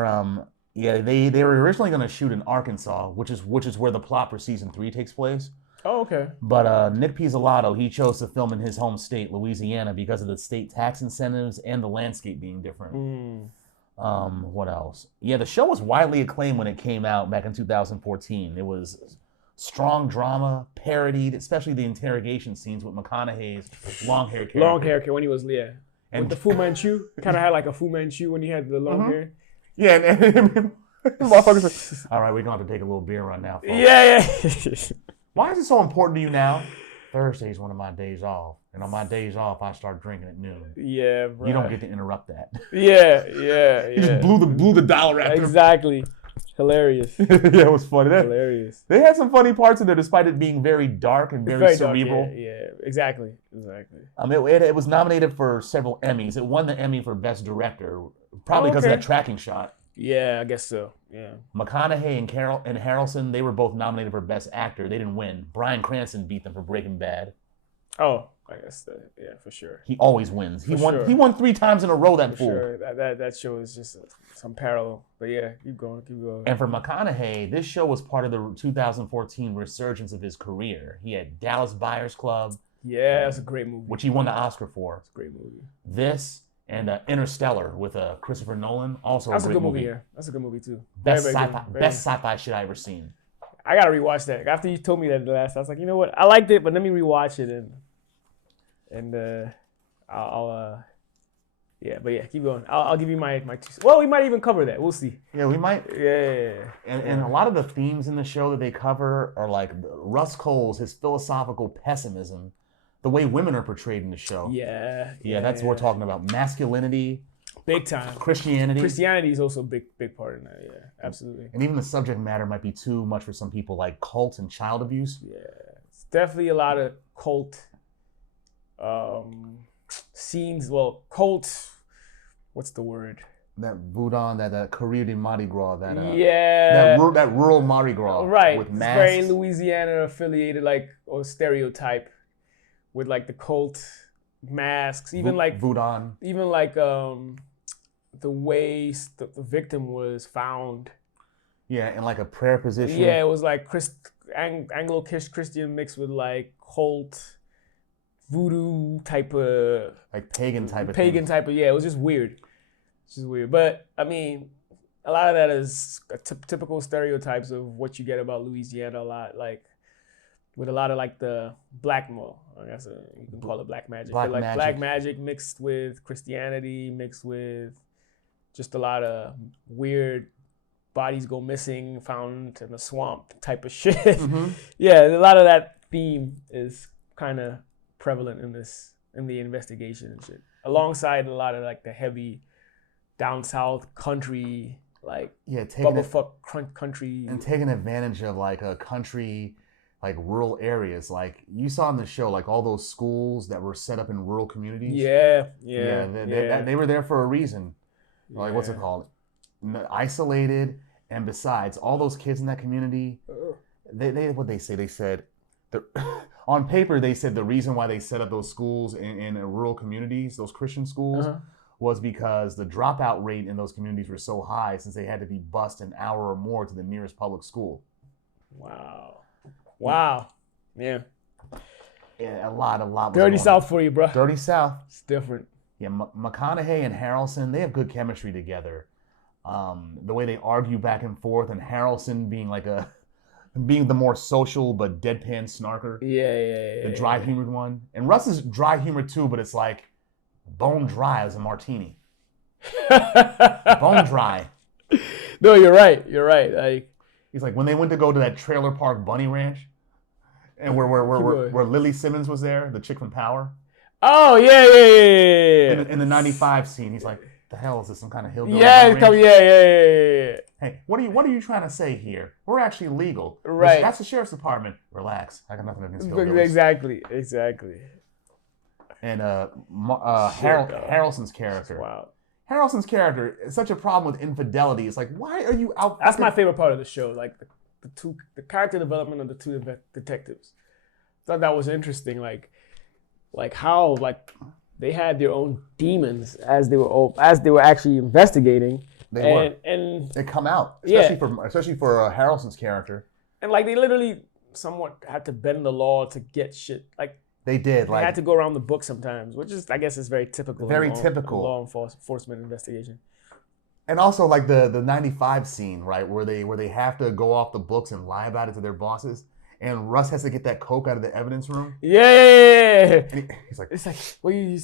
were originally gonna shoot in Arkansas, which is where the plot for season 3 takes place. Oh, okay. But Nick Pizzolatto, he chose to film in his home state, Louisiana, because of the state tax incentives and the landscape being different. What else? Yeah, the show was widely acclaimed when it came out back in 2014. It was strong drama, parodied, especially the interrogation scenes with McConaughey's long hair character. Long hair when he was, and with the Fu Manchu. Kind of had like a Fu Manchu when he had the long hair. Yeah, and motherfuckers like, all right, we're going to have to take a little beer run now, folks. Yeah. Why is it so important to you now? Thursday's one of my days off. And on my days off, I start drinking at noon. Yeah, bro. You don't get to interrupt that. Yeah. You just blew the dollar after. Exactly. Hilarious. Yeah, it was funny. Hilarious. They had some funny parts in there, despite it being very dark and very cerebral. Dark, yeah, exactly. It was nominated for several Emmys. It won the Emmy for Best Director, probably because of that tracking shot. Yeah, I guess so. Yeah. McConaughey and Harrelson, they were both nominated for Best Actor. They didn't win. Bryan Cranston beat them for Breaking Bad. Oh, I guess for sure. He always wins. He won 3 times in a row. That fool. Sure. That show is just some parallel. But yeah, keep going. And for McConaughey, this show was part of the 2014 resurgence of his career. He had Dallas Buyers Club. Yeah, that's a great movie. Which he won the Oscar for. It's a great movie. This and Interstellar with Christopher Nolan, also that's a great movie. Yeah, that's a good movie too. Best sci-fi shit I ever seen. I gotta rewatch that. After you told me that last, I was like, you know what? I liked it, but let me rewatch it and I'll keep going. I'll give you my 2. Well, we might even cover that. We'll see. Yeah, we might. Yeah. And a lot of the themes in the show that they cover are like Russ Cole's, his philosophical pessimism, the way women are portrayed in the show. Yeah. That's what we're talking about. Masculinity. Big time. Christianity. Christianity is also a big part in that. Yeah, absolutely. And even the subject matter might be too much for some people, like cult and child abuse. Yeah, it's definitely a lot of cult scenes. Well, cult. What's the word? That voodoo, that Corriere de Mardi Gras, that rural Mardi Gras, right? With it's masks. Very Louisiana affiliated, or stereotype, with like the cult masks, even like voodoo, even like the way the victim was found. Yeah, in like a prayer position. Yeah, it was like Anglo-Christian mixed with like cult, voodoo type of, like pagan type of. Yeah, it was just weird. It's just weird, but I mean, a lot of that is typical stereotypes of what you get about Louisiana. A lot like with a lot of like the black, I guess you can call it black magic. Black magic mixed with Christianity, mixed with just a lot of weird bodies go missing, found in a swamp type of shit. Yeah, a lot of that theme is kind of prevalent in the investigation and shit, alongside a lot of like the heavy down south country, like bubblefuck country, and taking advantage of like a country, like rural areas. Like you saw in the show, like all those schools that were set up in rural communities. They were there for a reason. Like what's it called? Isolated, and besides, all those kids in that community, they what they say? They said, on paper, they said the reason why they set up those schools in rural communities, those Christian schools, was because the dropout rate in those communities were so high since they had to be bused an hour or more to the nearest public school. Wow. Yeah. Yeah, a lot. Dirty South for you, bro. Dirty South. It's different. Yeah, McConaughey and Harrelson, they have good chemistry together. The way they argue back and forth, and Harrelson being the more social but deadpan snarker. Yeah. The dry humored one. And Russ is dry humor too, but it's like bone dry as a martini. Bone dry. No, you're right. Like he's like when they went to go to that trailer park bunny ranch, and where Lily Simmons was there, the chick from Power. Oh yeah. In the '95 scene, he's like, "The hell is this? Some kind of hillbilly?" Yeah. Hey, what are you trying to say here? We're actually legal. Right. That's the sheriff's department. Relax. I got nothing against hillbillies. Exactly. And Harrelson's character. Wow. Harrelson's character is such a problem with infidelity. It's like, why are you out? That's my favorite part of the show. Like the character development of the two detectives. I thought that was interesting. Like how they had their own demons as they were actually investigating. And they come out, especially for Harrelson's character. And like they literally somewhat had to bend the law to get shit. Like they did. They had to go around the book sometimes, which is I guess is very typical. Very in typical law enforcement investigation. And also like the '95 scene, right, where they have to go off the books and lie about it to their bosses. And Russ has to get that coke out of the evidence room. Yeah. And he's like, it's like, what you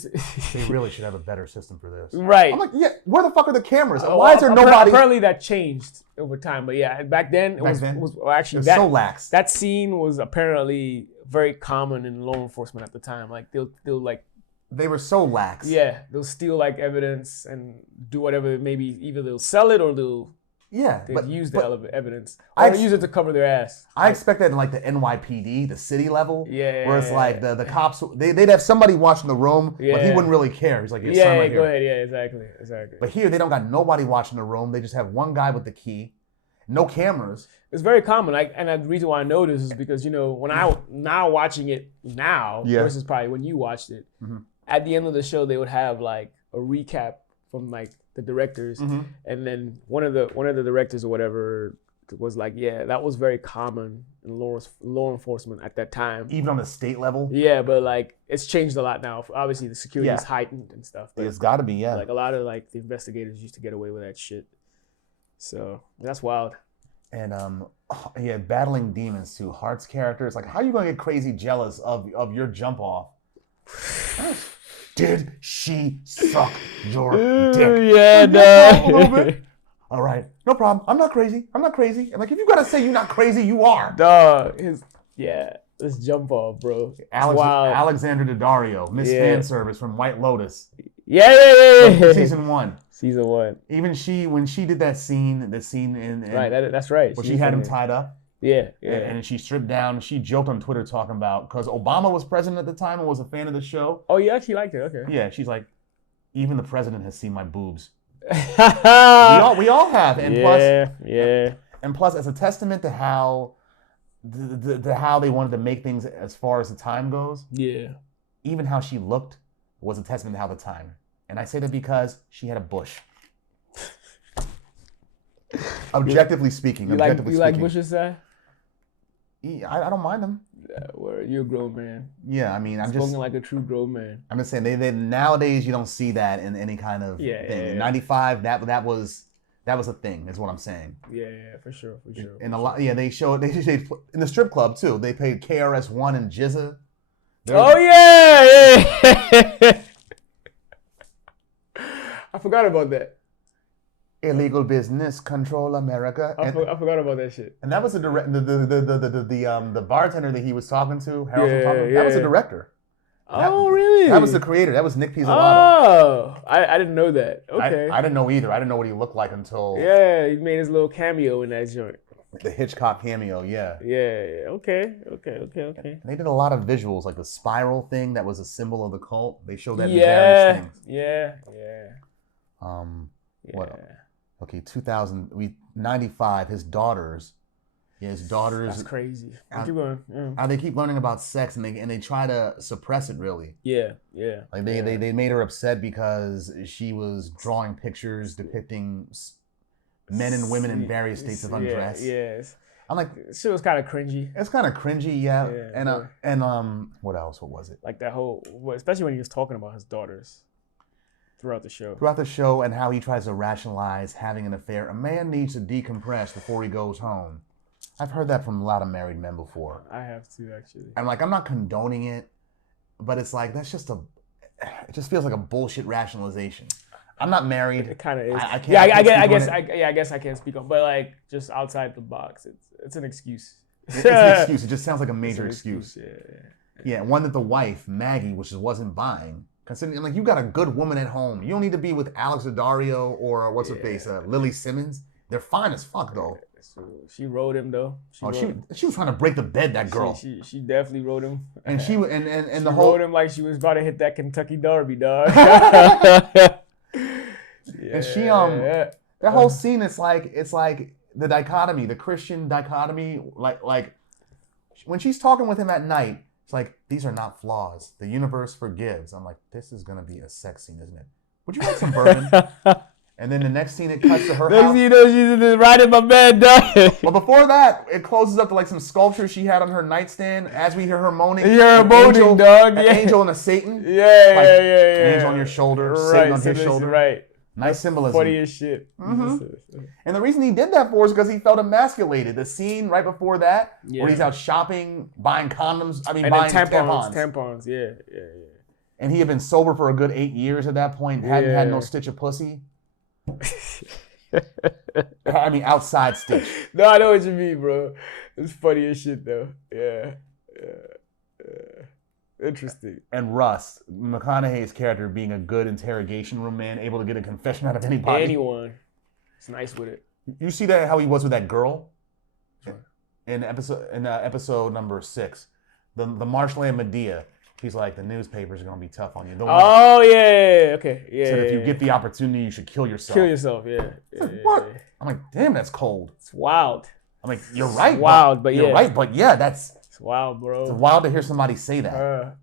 they really should have a better system for this. Right. I'm like, yeah, where the fuck are the cameras? Why is there nobody? Apparently that changed over time. But yeah, back then it was actually so lax. That scene was apparently very common in law enforcement at the time. Like they'll like. They were so lax. Yeah, they'll steal like evidence and do whatever. Maybe either they'll sell it or they'll use the evidence. Or they'll use it to cover their ass. I expect that in like the NYPD, the city level. Yeah. Where it's like the cops, they'd have somebody watching the room, but he wouldn't really care. He's like, go ahead. Yeah, exactly. But here, they don't got nobody watching the room. They just have one guy with the key. No cameras. It's very common. And the reason why I know this is because, when now watching it now versus probably when you watched it, at the end of the show, they would have like a recap from like the directors, and then one of the directors or whatever was like, yeah, that was very common in law enforcement at that time, even on the state level. Yeah, but like it's changed a lot now. Obviously, the security is heightened and stuff. But it's got to be, like a lot of like the investigators used to get away with that shit. So that's wild. And battling demons too. Hart's character is like, how are you gonna get crazy jealous of your jump off? Did she suck your dick? Yeah, no. A little bit. All right, no problem. I'm not crazy. I'm like, if you gotta say you're not crazy, you are. Dog, this jump off, bro. Alexander Daddario, Miss Fan Service from White Lotus. Yeah. Season 1. Season 1. Even when she did that scene, in right, that's right. Where she had him tied up. Yeah. And she stripped down. She joked on Twitter talking about, because Obama was president at the time and was a fan of the show. Oh, you actually liked it? Okay. Yeah, she's like, even the president has seen my boobs. we all have. And plus, as a testament to how how they wanted to make things as far as the time goes. Yeah. Even how she looked was a testament to how the time. And I say that because she had a bush. Objectively speaking. You like bushes, sir? I don't mind them. You're a grown man. Yeah, I mean, I'm spoken like a true grown man. I'm just saying, they nowadays you don't see that in any kind of thing. In '95, that was a thing. Is what I'm saying. Yeah, for sure. And a lot, they showed in the strip club too. They played KRS-One and Jizza. Oh yeah. I forgot about that. Illegal business, control America. I forgot about that shit. And that was the bartender that he was talking to, Harrelson, Yeah, that was the yeah. director. Oh, really? That was the creator. That was Nick Pizzolatto. Oh, I didn't know that. Okay. I didn't know either. I didn't know what he looked like until Yeah, he made his little cameo in that joint. the Hitchcock cameo. Yeah. Yeah. Okay. And they did a lot of visuals, like the spiral thing that was a symbol of the cult. They showed that in Yeah. various things. Yeah. What else? Okay, 95. His daughters. That's crazy. Keep going. Yeah. They keep learning about sex, and they try to suppress it. Really. Yeah. Like they made her upset because she was drawing pictures depicting men and women in various states of undress. Yes. I'm like, shit was kind of cringy. It's kind of cringy, yeah. And what else? What was it? Like that whole, especially when he was talking about his daughters. Throughout the show, and how he tries to rationalize having an affair. A man needs to decompress before he goes home. I've heard that from a lot of married men before. I have too, actually. I'm like, I'm not condoning it, but it's like, it just feels like a bullshit rationalization. I'm not married. It kind of is. I can't. I guess I can't speak on, but like just outside the box, it's an excuse. It's an excuse. It just sounds like a major excuse. Yeah. One that the wife, Maggie, which wasn't buying. Considering, like, you got a good woman at home. You don't need to be with Alex Daddario or what's her face, Lily Simmons. They're fine as fuck though. So she rode him though. She was trying to break the bed. That girl. She definitely rode him. And she rode him like she was about to hit that Kentucky Derby, dog. And she that whole scene it's like the dichotomy, the Christian dichotomy, like when she's talking with him at night. It's like, these are not flaws. The universe forgives. I'm like, this is going to be a sex scene, isn't it? Would you like some bourbon? And then the next scene, it cuts to her house. You know, she's right in my bed, dog. Well, before that, it closes up to like some sculpture she had on her nightstand as we hear her moaning. Yeah, moaning, dog. An angel and a Satan. Yeah. Angel on your shoulder, right, Satan on his shoulder. Right. Nice symbolism. Funny as shit. Mm-hmm. And the reason he did that for is because he felt emasculated. The scene right before that, where he's out shopping, buying condoms. Buying tampons. Yeah. And he had been sober for a good 8 years at that point. Hadn't had no stitch of pussy. Outside stitch. No, I know what you mean, bro. It's funny as shit, though. Yeah. Interesting. And Russ, McConaughey's character, being a good interrogation room man, able to get a confession out of anybody. Anyone. It's nice with it. You see that how he was with that girl? Sure. In episode number 6. The marshland Medea. He's like, the newspapers are going to be tough on you. Okay. Yeah. Said if you get the opportunity, you should kill yourself. Yeah. What? I'm like, damn, that's cold. It's wild. I'm like, you're right. It's wild, but you're right, but yeah, that's... It's wild, bro. It's wild to hear somebody say that.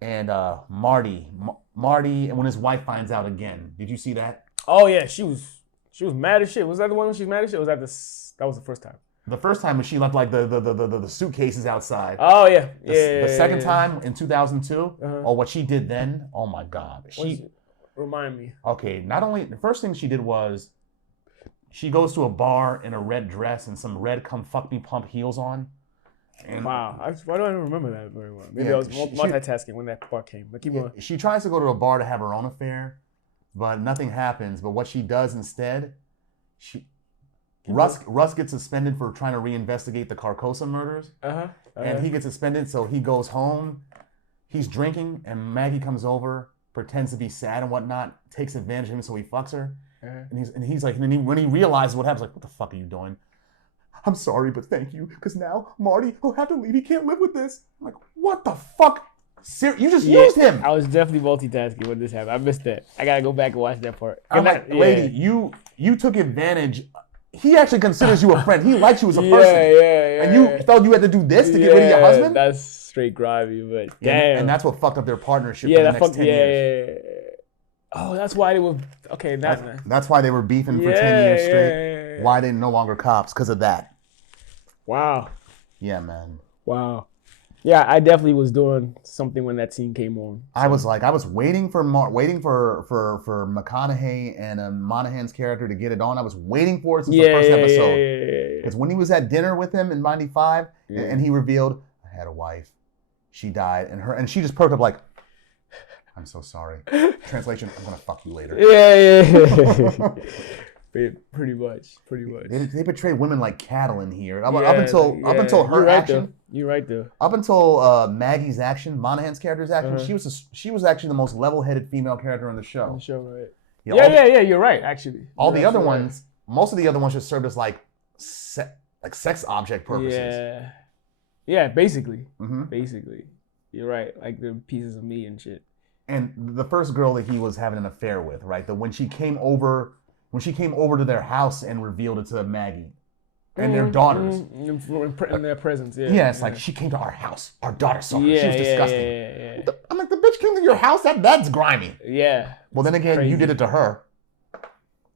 And Marty, and when his wife finds out again, did you see that? Oh yeah, she was mad as shit. Was that the one when she was mad as shit? Or was that was the first time? The first time when she left like the suitcases outside. Oh yeah, The second time in 2002. Oh, what she did then? Oh my God. Remind me. Okay, not only the first thing she did was she goes to a bar in a red dress and some red come fuck me pump heels on. And wow, why do I don't remember that very well? Maybe I was multitasking when that part came. But keep going. She tries to go to a bar to have her own affair, but nothing happens. But what she does instead, Russ gets suspended for trying to reinvestigate the Carcosa murders. And he gets suspended, so he goes home. He's drinking, and Maggie comes over, pretends to be sad and whatnot, takes advantage of him, so he fucks her. And he's like, when he realizes what happens, like, what the fuck are you doing? I'm sorry, but thank you, because now Marty will have to leave. He can't live with this. I'm like, what the fuck? You just used him. I was definitely multitasking when this happened. I missed that. I gotta go back and watch that part. I'm like, lady, you took advantage. He actually considers you a friend. He likes you as a person. And you felt you had to do this to get rid of your husband? That's straight grimy, but damn. And that's what fucked up their partnership for the next 10 years. Oh, that's why they were... Okay, that's why they were beefing for 10 years straight. Why they no longer cops, because of that. Wow. Yeah, man. Wow. Yeah, I definitely was doing something when that scene came on. So. I was waiting for McConaughey and Monahan's character to get it on. I was waiting for it since the first episode. Because when he was at dinner with him in '95, and he revealed, I had a wife, she died, and she just perked up like, I'm so sorry. Translation, I'm gonna fuck you later. Yeah. Pretty much. They portray women like cattle in here. Up Yeah, until her You're right, action. though. You're right though. Up until Maggie's action, Monahan's character's action, Uh-huh. she was actually the most level-headed female character on the show. On the show, right? Yeah, Yeah. You're right. Actually, all the other ones, most of the other ones just served as like sex object purposes. Yeah. Basically, Mm-hmm. basically, you're right. Like the pieces of meat and shit. And the first girl that he was having an affair with, right? When she came over to their house and revealed it to Maggie and their daughters. In their presence, yeah. Yeah, it's like she came to our house. Our daughter saw her. Yeah, She was disgusting. Yeah. I'm like, the bitch came to your house? That's grimy. Yeah. Well, then again, you did it to her.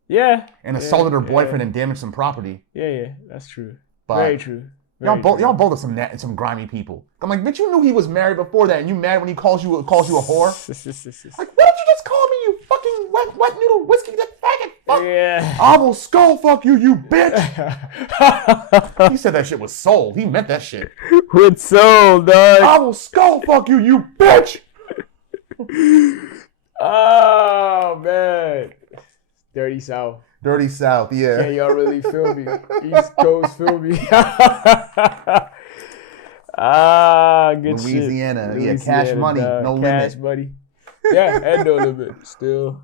Yeah. And assaulted her boyfriend and damaged some property. Yeah. That's true. But very true. Y'all both are some grimy people. I'm like, bitch, you knew he was married before that, and you mad when he calls you a whore? Like, what did you just call me, you fucking wet noodle whiskey faggot? Fuck. Yeah. I will skull fuck you, you bitch. He said that shit was soul. He meant that shit. With soul, dog. I will skull fuck you, you bitch. Oh man, Dirty South. Dirty South, yeah. Yeah, y'all really feel me. East Coast feel me. Good Louisiana. shit. Yeah, cash money, no limit. Cash money. Yeah, and no limit. Still.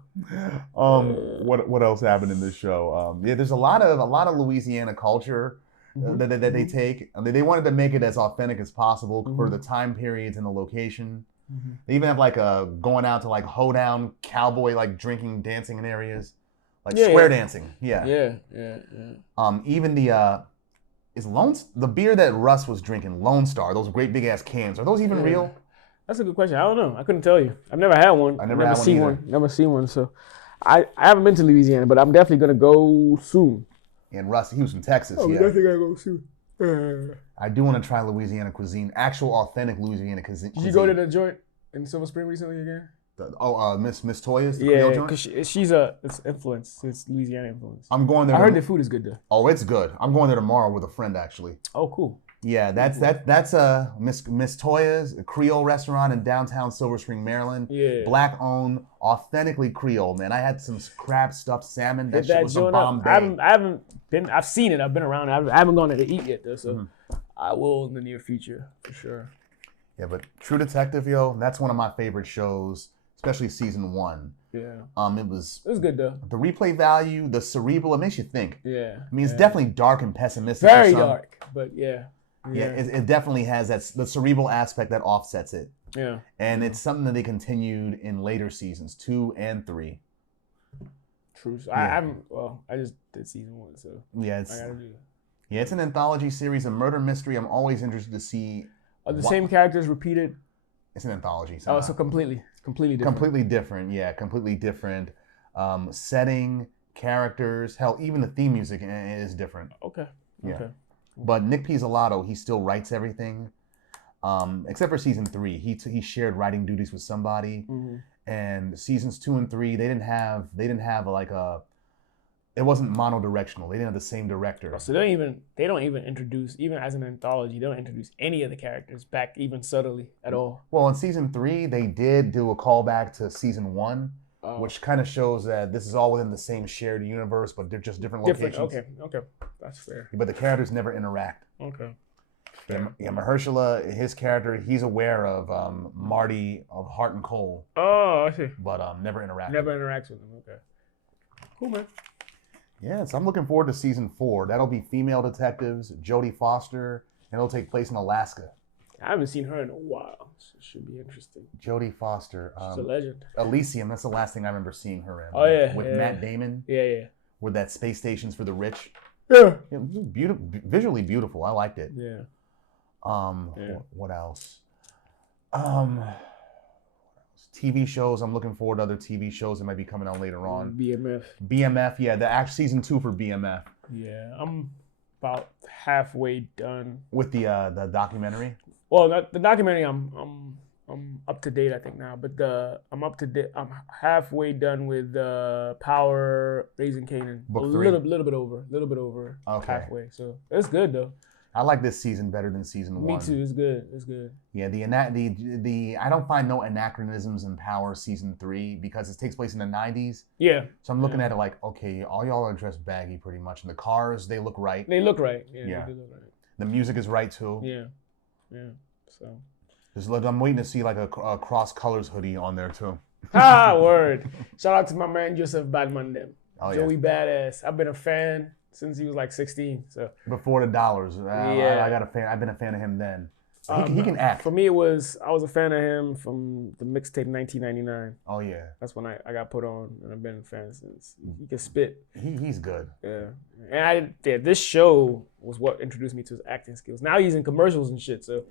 What else happened in this show? There's a lot of Louisiana culture that they take. They wanted to make it as authentic as possible for the time periods and the location. They even have like going out to like hoedown cowboy like drinking, dancing in areas. Like square dancing, yeah. Even the the beer that Russ was drinking, Lone Star, those great big ass cans, are those even real? That's a good question. I don't know. I couldn't tell you. I've never had one. I never seen one. Never seen one. So I haven't been to Louisiana, but I'm definitely gonna go soon. And Russ, he was from Texas. Oh, yeah. definitely gotta go soon. I do want to try Louisiana cuisine, actual authentic Louisiana cuisine. Did you go to the joint in Silver Spring recently again? Miss Toya's, the Creole joint? because it's influence. It's Louisiana influence. I'm going there. I heard the food is good though. Oh, it's good. I'm going there tomorrow with a friend actually. Oh, cool. Yeah, that's Miss Toya's, a Creole restaurant in downtown Silver Spring, Maryland. Yeah. Black owned, authentically Creole, man. I had some crab stuffed salmon. That shit was a bomb. I haven't been. I've seen it. I've been around. I haven't gone there to eat yet though. So I will in the near future for sure. Yeah, but True Detective, yo, that's one of my favorite shows, especially season 1. Yeah. It was good though. The replay value, the cerebral, it makes you think. Yeah. I mean, it's definitely dark and pessimistic. Very dark, but yeah. Yeah, it definitely has the cerebral aspect that offsets it. Yeah. And it's something that they continued in later seasons, 2 and 3. True. So I just did season 1, so yeah, I gotta do it. Yeah, it's an anthology series, a murder mystery. I'm always interested to see. Are the same characters repeated? It's an anthology. So completely different. Completely different, yeah, completely different. Setting, characters, hell, even the theme music is different. Okay. Yeah. Okay. But Nick Pizzolatto, he still writes everything, except for season 3. He shared writing duties with somebody, and seasons 2 and 3 they didn't have like it wasn't mono-directional. They didn't have the same director. So they don't even introduce, even as an anthology, they don't introduce any of the characters back even subtly at all. Well, in season 3 they did do a callback to season 1. Which kind of shows that this is all within the same shared universe, but they're just different locations. Okay, that's fair. But the characters never interact. Okay. Yeah, Mahershala, his character, he's aware of Marty of Heart and Coal. Oh, I see. But never interacts. Never interacts with him. Okay. Cool, man. Yeah, so I'm looking forward to season 4. That'll be female detectives, Jodie Foster, and it'll take place in Alaska. I haven't seen her in a while. So it should be interesting. Jodie Foster. She's a legend. Elysium, that's the last thing I remember seeing her in. Oh, yeah. With Matt Damon. Yeah. With that space stations for the rich. Yeah. It was beautiful, visually beautiful. I liked it. Yeah. What else? TV shows. I'm looking forward to other TV shows that might be coming out later on. BMF, yeah. The actual season 2 for BMF. Yeah, I'm about halfway done with the documentary. Well, the documentary, I'm up to date, I think now. But I'm up to date. I'm halfway done with Power, Raising Kanan. Book 3. Little bit over. Okay. Halfway. So it's good though. I like this season better than season one. Me too. It's good. It's good. Yeah, the I don't find no anachronisms in Power season 3 because it takes place in the 90s. Yeah. So I'm looking at it like, okay, all y'all are dressed baggy pretty much, and the cars they look right. They look right. Yeah. Yeah. They do look right. The music is right too. Yeah. Yeah. So. I'm waiting to see like a cross colors hoodie on there too. Word. Shout out to my man Joseph Badman them. Oh, Joey Badass. I've been a fan since he was like 16. So before the dollars, yeah. I got a fan. I've been a fan of him then. He can act. For me, I was a fan of him from the mixtape 1999. Oh yeah. That's when I got put on, and I've been a fan since. He can spit. He's good. Yeah. And this show was what introduced me to his acting skills. Now he's in commercials and shit. So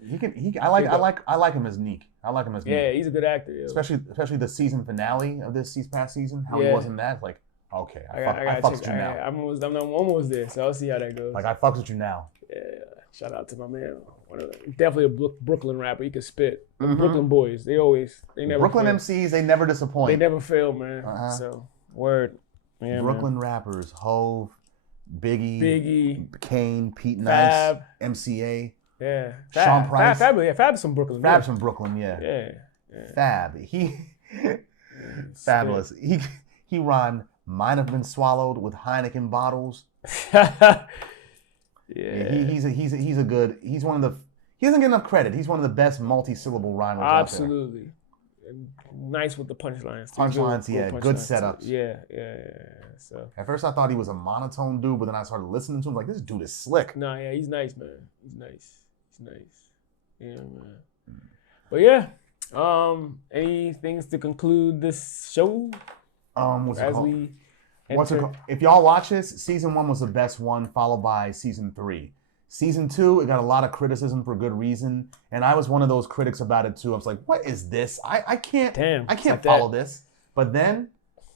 I like him as Neek. I like him as Neek. Yeah, he's a good actor. Yo. Especially the season finale of this past season. How he was in that. Like, okay, I fucks with you now. I'm almost there, so I'll see how that goes. Like I fucks with you now. Yeah. Shout out to my man. Definitely a Brooklyn rapper. He can spit. Brooklyn boys. They never. Brooklyn fail. MCs. They never disappoint. They never fail, man. So word. Yeah, Brooklyn man. rappers: Hove, Biggie, Kane, Pete Nice, Fab, MCA. Yeah. Sean Price. Fab's from Brooklyn. Fab's from Brooklyn. Yeah. Yeah. Fab. Fabulous. He rhymed. Mine have been swallowed with Heineken bottles. Yeah, he's a good. He doesn't get enough credit. He's one of the best multi-syllable rhymers Absolutely. Out there. Nice with the punchlines. Punchlines, yeah. Good setups. Yeah. So at first I thought he was a monotone dude, but then I started listening to him like, this dude is slick. Nah, yeah, he's nice, man. He's nice. Yeah, man. But yeah, any things to conclude this show? If y'all watch this, season 1 was the best one, followed by season 3. Season 2, it got a lot of criticism for good reason, and I was one of those critics about it too. I was like, "What is this? I can't follow this." But then,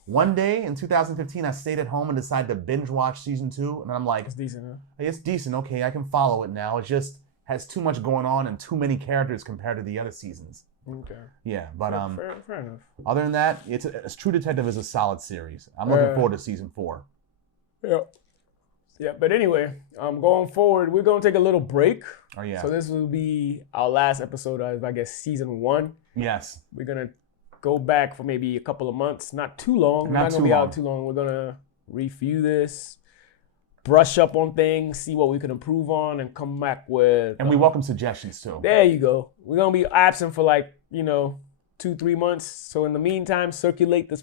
one day in 2015, I stayed at home and decided to binge watch season 2, and I'm like, "It's decent, huh?" It's decent. Okay, I can follow it now. It just has too much going on and too many characters compared to the other seasons. Okay. Yeah, but fair enough. Other than that, it's True Detective is a solid series. I'm looking forward to season 4. Yeah, but anyway, going forward, we're gonna take a little break. Oh yeah. So this will be our last episode of, I guess, season 1. Yes. We're gonna go back for maybe a couple of months, not too long. We're not gonna be out too long. We're gonna review this, brush up on things, see what we can improve on, and come back with. And we welcome suggestions too. There you go. We're gonna be absent for 2-3 months. So in the meantime, circulate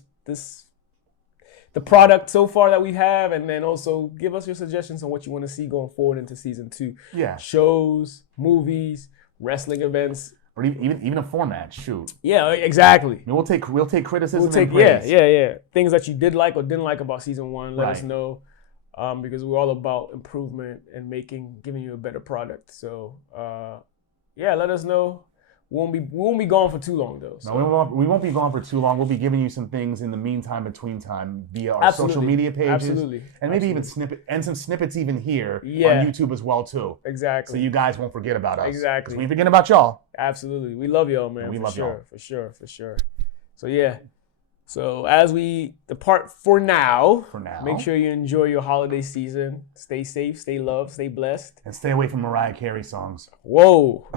the product so far that we have, and then also give us your suggestions on what you want to see going forward into season 2. Yeah. Shows, movies, wrestling events. Or even a format, shoot. Yeah, exactly. We'll take criticism and praise. Yeah. Things that you did like or didn't like about season 1, let us know. Because we're all about improvement and giving you a better product. So, let us know. We won't be gone for too long though. So. No, we won't be gone for too long. We'll be giving you some things in the meantime, between time, via our social media pages, and maybe even some snippets even here on YouTube as well too. Exactly. So you guys won't forget about us. Exactly. We ain't forgetting about y'all. Absolutely. We love y'all, man. We love y'all. For sure. So yeah. So as we depart for now, make sure you enjoy your holiday season. Stay safe, stay loved, stay blessed. And stay away from Mariah Carey songs. Whoa.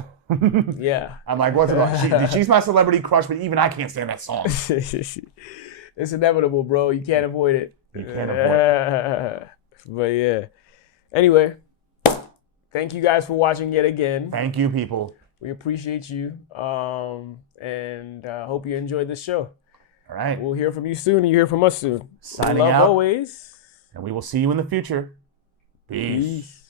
Yeah. I'm like, what's about? She's my celebrity crush, but even I can't stand that song. It's inevitable, bro. You can't avoid it. You can't avoid it. But yeah. Anyway, thank you guys for watching yet again. Thank you, people. We appreciate you. And hope you enjoyed this show. All right. We'll hear from you soon, and you hear from us soon. Signing out. Always. And we will see you in the future. Peace.